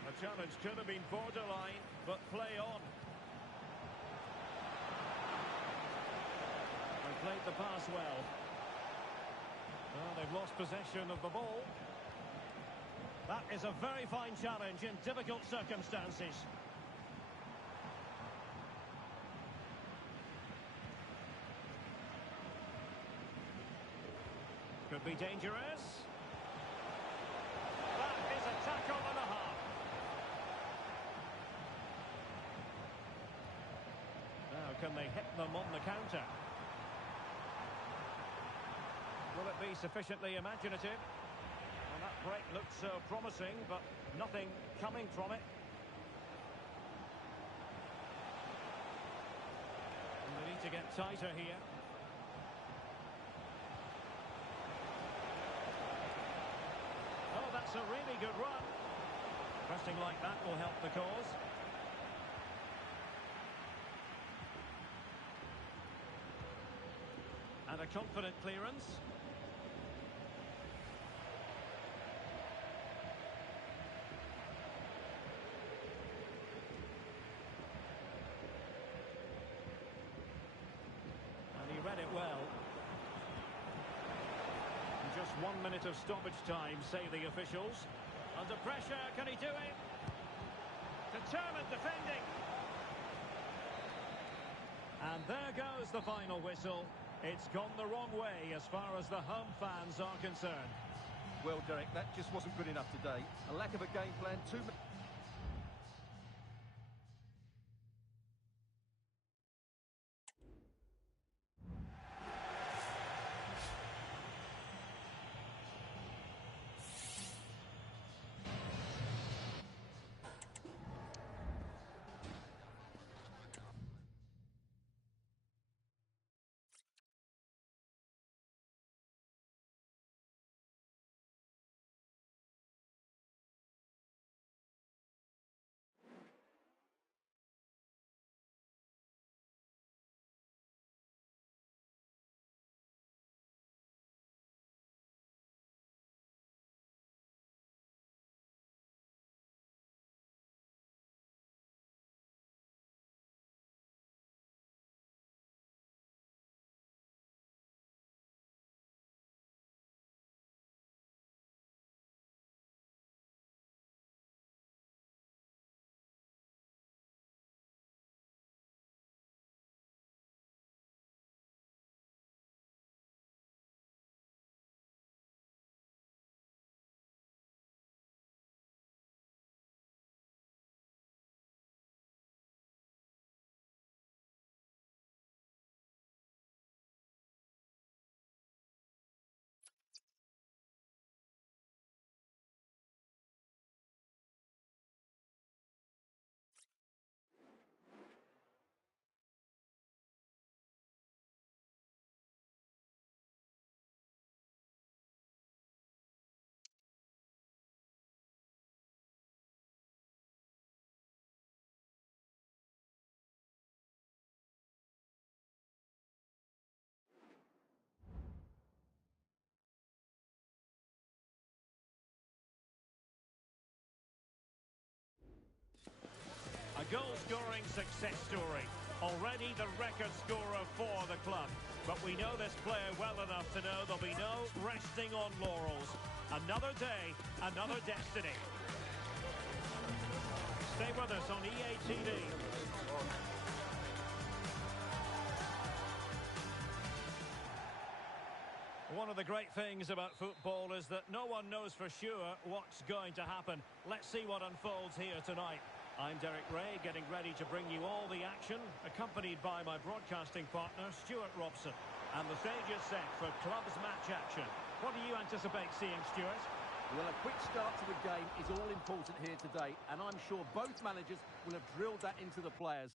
The challenge could have been borderline, but play on. They played the pass well. Well, they've lost possession of the ball. That is a very fine challenge in difficult circumstances. Could be dangerous. That is a tackle and a half. Can they hit them on the counter? Will it be sufficiently imaginative? Well, that break looked so promising, but nothing coming from it. And they need to get tighter here. Oh, that's a really good run. Pressing like that will help the cause. A confident clearance. And he read it well. Just 1 minute of stoppage time, say the officials. Under pressure, can he do it? Determined defending. And there goes the final whistle. It's gone the wrong way as far as the home fans are concerned. Well, Derek, that just wasn't good enough today. A lack of a game plan, too many... A goal-scoring success story. Already the record scorer for the club. But we know this player well enough to know there'll be no resting on laurels. Another day, another destiny. Stay with us on EA TV. One of the great things about football is that no one knows for sure what's going to happen. Let's see what unfolds here tonight. I'm Derek Ray, getting ready to bring you all the action, accompanied by my broadcasting partner, Stuart Robson. And the stage is set for clubs match action. What do you anticipate seeing, Stuart? Well, a quick start to the game is all important here today, and I'm sure both managers will have drilled that into the players.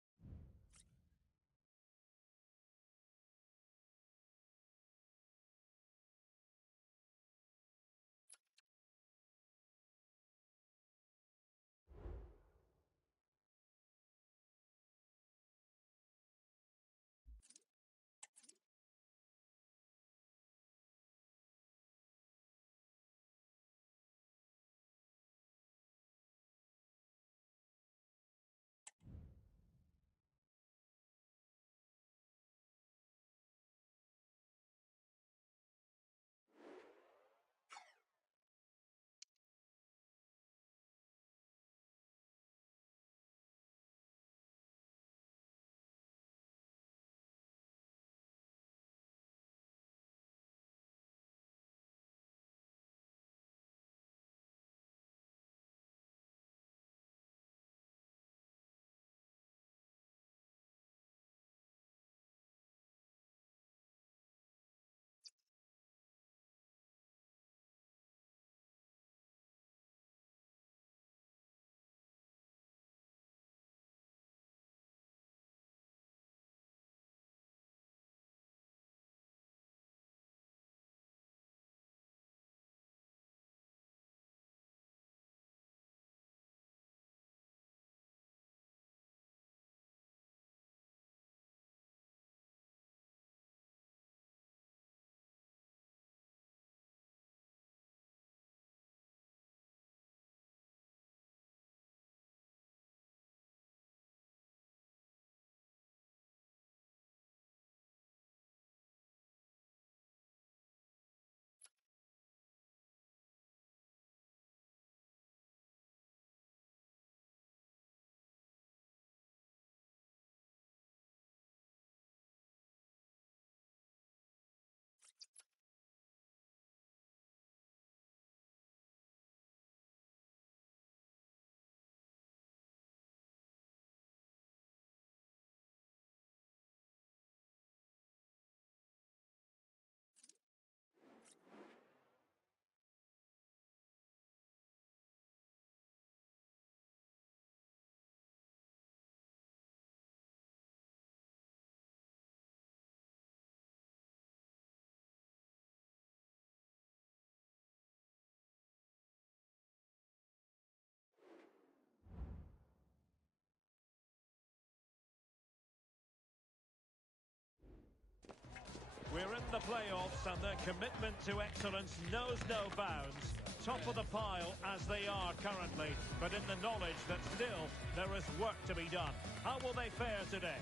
the playoffs and their commitment to excellence knows no bounds. Top of the pile as they are currently, but in the knowledge that still there is work to be done. How will they fare today?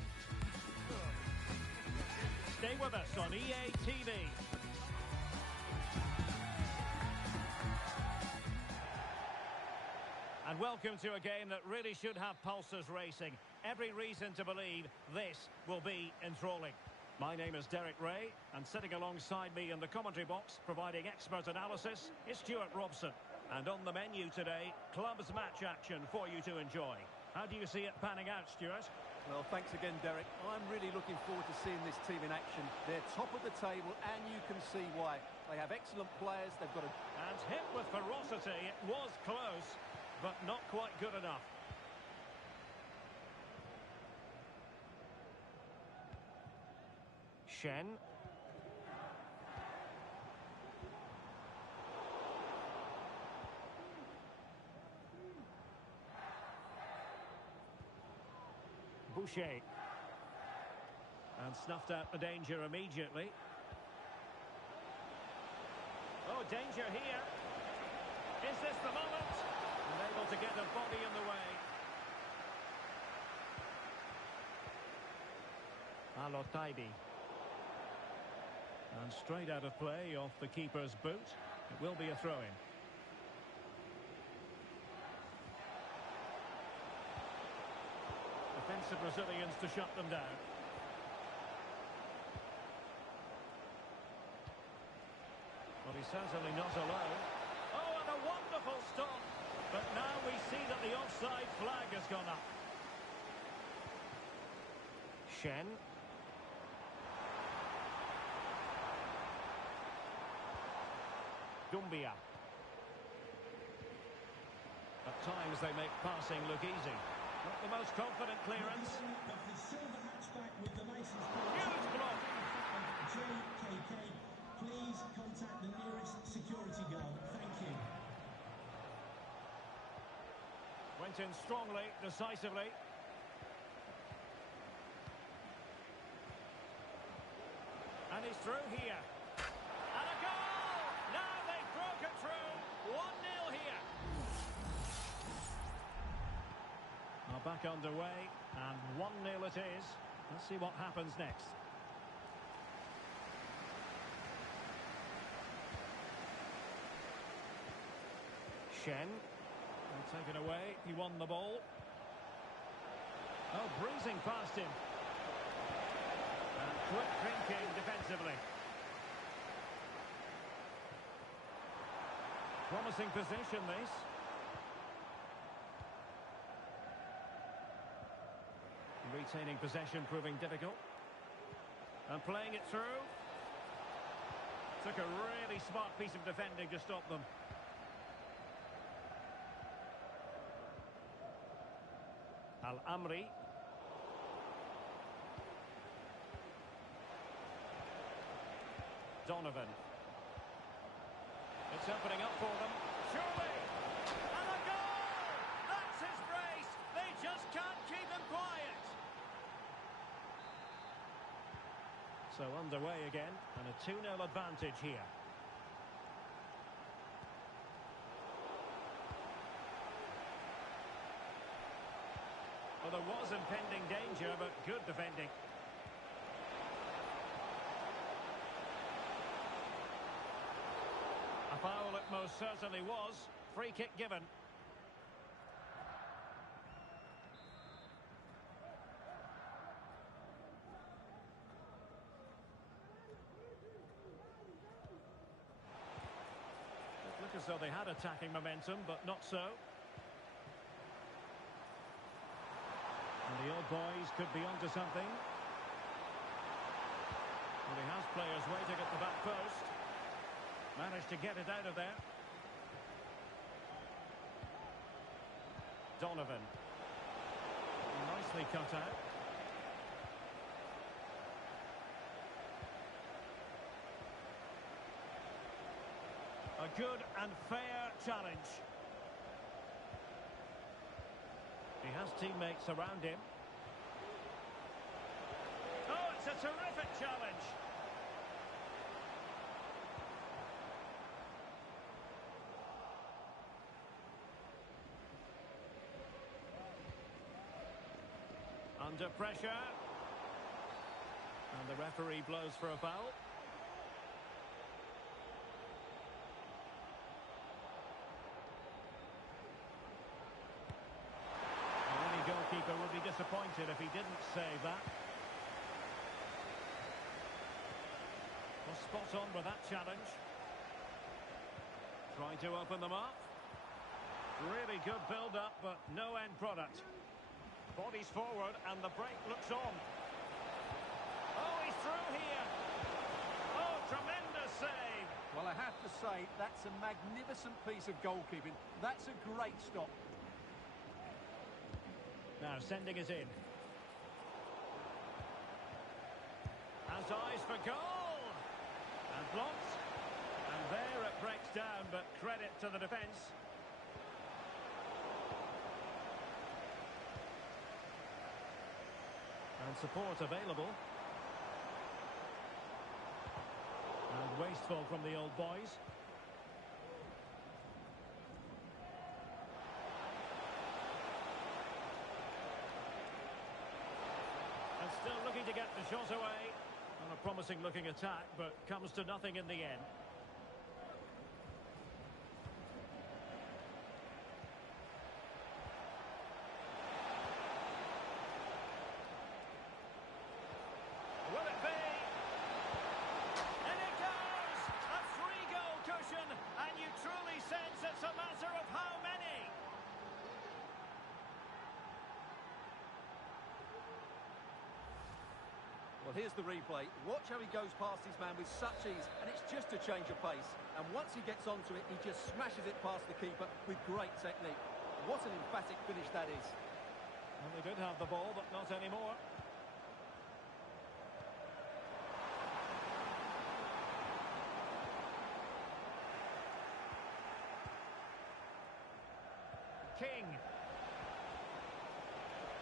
Stay with us on EA TV. And welcome to a game that really should have pulses racing. Every reason to believe this will be enthralling. My name is Derek Ray, and sitting alongside me in the commentary box, providing expert analysis, is Stuart Robson. And on the menu today, clubs match action for you to enjoy. How do you see it panning out, Stuart? Well, thanks again, Derek. I'm really looking forward to seeing this team in action. They're top of the table, and you can see why. They have excellent players. They've got a... And hit with ferocity. It was close, but not quite good enough. Shen. Boucher. And snuffed out the danger immediately. Oh, danger here. Is this the moment? Unable to get a body in the way. Alotaidi. And straight out of play off the keeper's boot. It will be a throw-in. Defensive Brazilians to shut them down. Well, he's certainly not alone. Oh, and a wonderful stop. But now we see that the offside flag has gone up. Shen. Dumbia. At times they make passing look easy. Not the most confident clearance. Huge block. JKK, please contact the nearest security guard. Thank you. Went in strongly, decisively. And he's through here. And a goal! Now they've broken through. 1-0 here. Now back underway, and 1-0 it is. Let's see what happens next. Shen. Taken away, he won the ball. Oh, breezing past him. And quick thinking defensively. Promising position, this. Retaining possession proving difficult. And playing it through. Took a really smart piece of defending to stop them. Al-Amri. Donovan. It's opening up for them. Surely! And a goal! That's his brace! They just can't keep him quiet! So underway again, and a 2-0 advantage here. Well, there was impending danger, but good defending. A foul it most certainly was. Free kick given. It looked as though they had attacking momentum, but not so. And the old boys could be onto something. Well, he has players waiting at the back post. Managed to get it out of there. Donovan. Nicely cut out. A good and fair challenge. He has teammates around him. Oh, it's a terrific challenge. Under pressure. And the referee blows for a foul. Any goalkeeper would be disappointed if he didn't save that. Well, spot on with that challenge. Trying to open them up. Really good build-up, but no end product. Bodies forward, and the break looks on. Oh, he's through here. Oh, tremendous save. Well, I have to say, that's a magnificent piece of goalkeeping. That's a great stop. Now sending it in. Has eyes for goal. And blocked. And there it breaks down, but credit to the defence. And support available. And wasteful from the old boys. And still looking to get the shot away. On a promising looking attack, but comes to nothing in the end. Will it be? And it goes! A 3-goal cushion, and you truly sense it's a matter of how many. Well, here's the replay. Watch how he goes past his man with such ease, and it's just a change of pace. And once he gets onto it, he just smashes it past the keeper with great technique. What an emphatic finish that is. Well, they did have the ball, but not anymore. King.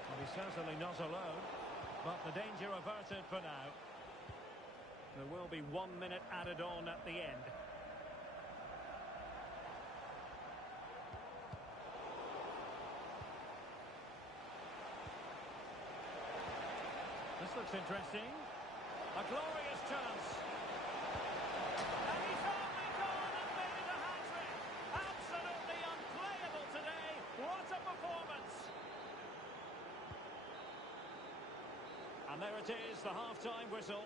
Well, he's certainly not alone, but the danger averted for now. There will be 1 minute added on at the end. This looks interesting. A glorious chance. And he's only gone and made it a hat-trick. Absolutely unplayable today. What a performance. And there it is, the half-time whistle.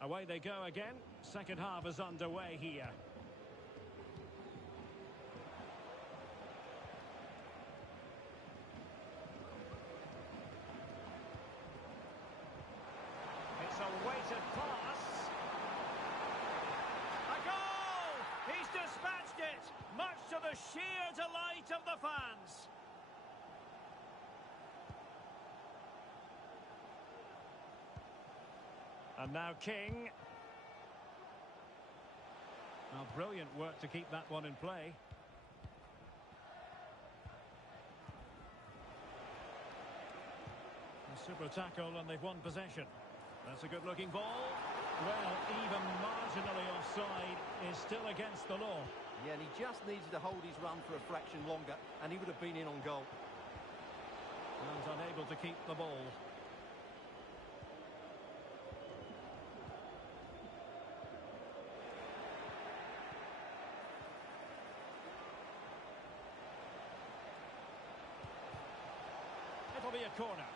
Away they go again. Second half is underway here. It's a weighted pass. A goal! He's dispatched it, much to the sheer delight of the fans. And now King. Now, brilliant work to keep that one in play. A super tackle, and they've won possession. That's a good-looking ball. Well, even marginally offside is still against the law. Yeah, and he just needed to hold his run for a fraction longer, and he would have been in on goal. And unable to keep the ball. a corner.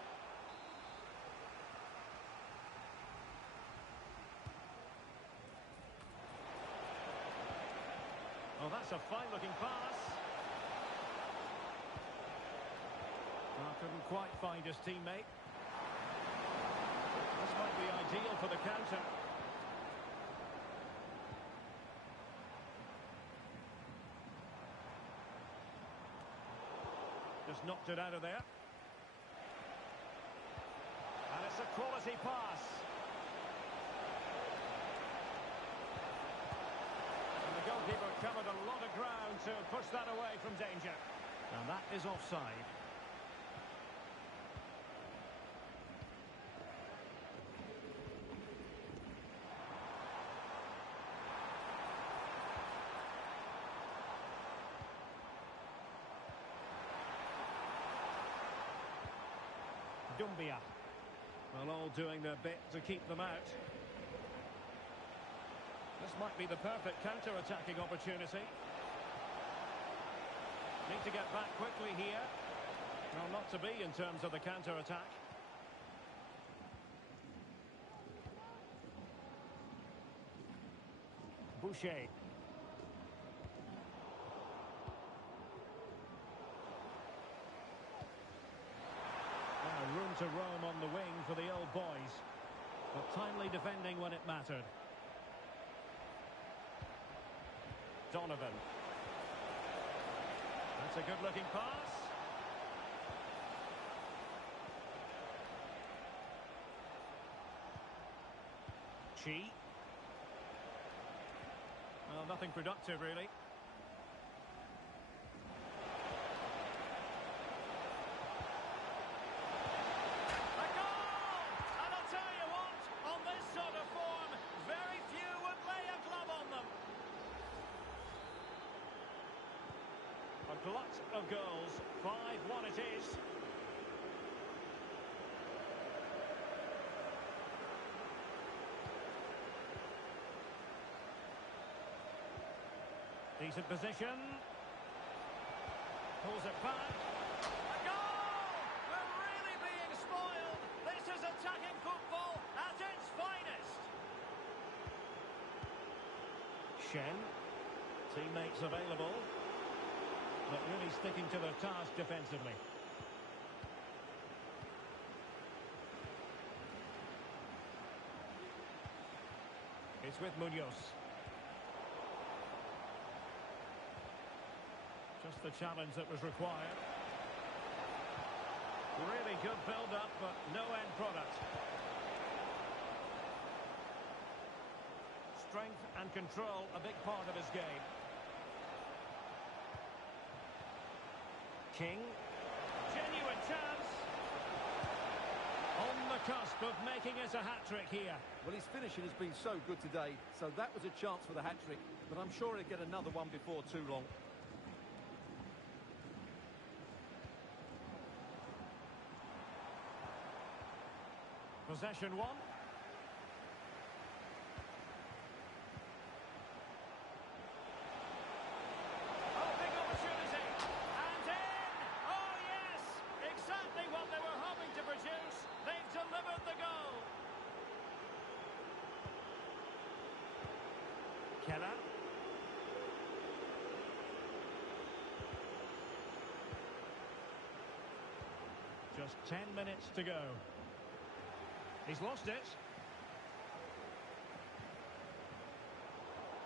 Oh, that's a fine-looking pass. Well, couldn't quite find his teammate. This might be ideal for the counter. Just knocked it out of there. And it's a quality pass. And the goalkeeper covered a lot of ground to push that away from danger. And that is offside. Dumbia. Well, all doing their bit to keep them out. This might be the perfect counter-attacking opportunity. Need to get back quickly here. Well, not to be in terms of the counter-attack. Boucher. Room to roam on the wing for the old boys, but timely defending when it mattered. Donovan. That's a good-looking pass. Chi. Well, nothing productive, really. A glut of goals, 5-1 it is. Decent position. Pulls it back. A goal! We're really being spoiled. This is attacking football at its finest. Shen. Teammates available, but really sticking to their task defensively. It's with Munoz. Just the challenge that was required. Really good build-up, but no end product. Strength and control, a big part of his game. King. Genuine chance. On the cusp of making it a hat-trick here. Well, his finishing has been so good today, so that was a chance for the hat-trick, but I'm sure he'll get another one before too long. Possession one. Oh, big opportunity. And in! Oh, yes! Exactly what they were hoping to produce. They've delivered the goal. Keller. Just 10 minutes to go. He's lost it.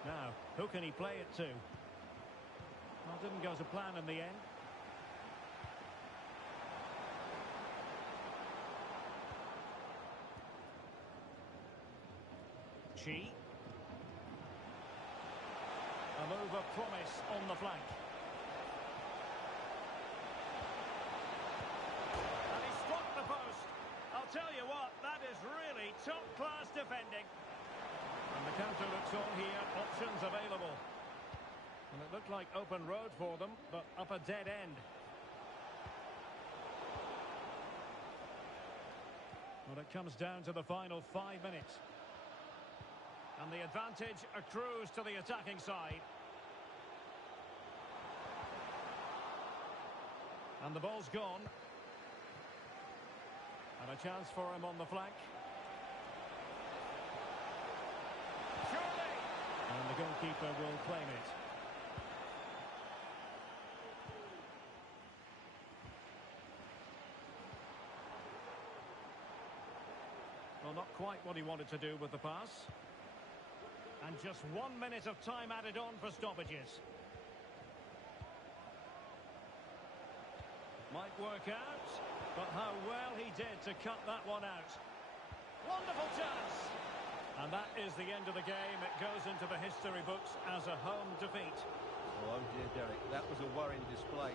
Now, who can he play it to? Well, didn't go to plan in the end. Chi. A move of promise on the flank. And he struck the post. I'll tell you what, that is really top-class defending. And the counter looks on here, options available. And it looked like open road for them, but up a dead end. Well, it comes down to the final 5 minutes. And the advantage accrues to the attacking side. And the ball's gone. And a chance for him on the flank. Surely! And the goalkeeper will claim it. Well, not quite what he wanted to do with the pass. And just 1 minute of time added on for stoppages. Might work out, but how well he did to cut that one out. Wonderful chance! And that is the end of the game. It goes into the history books as a home defeat. Oh dear, Derek, that was a worrying display.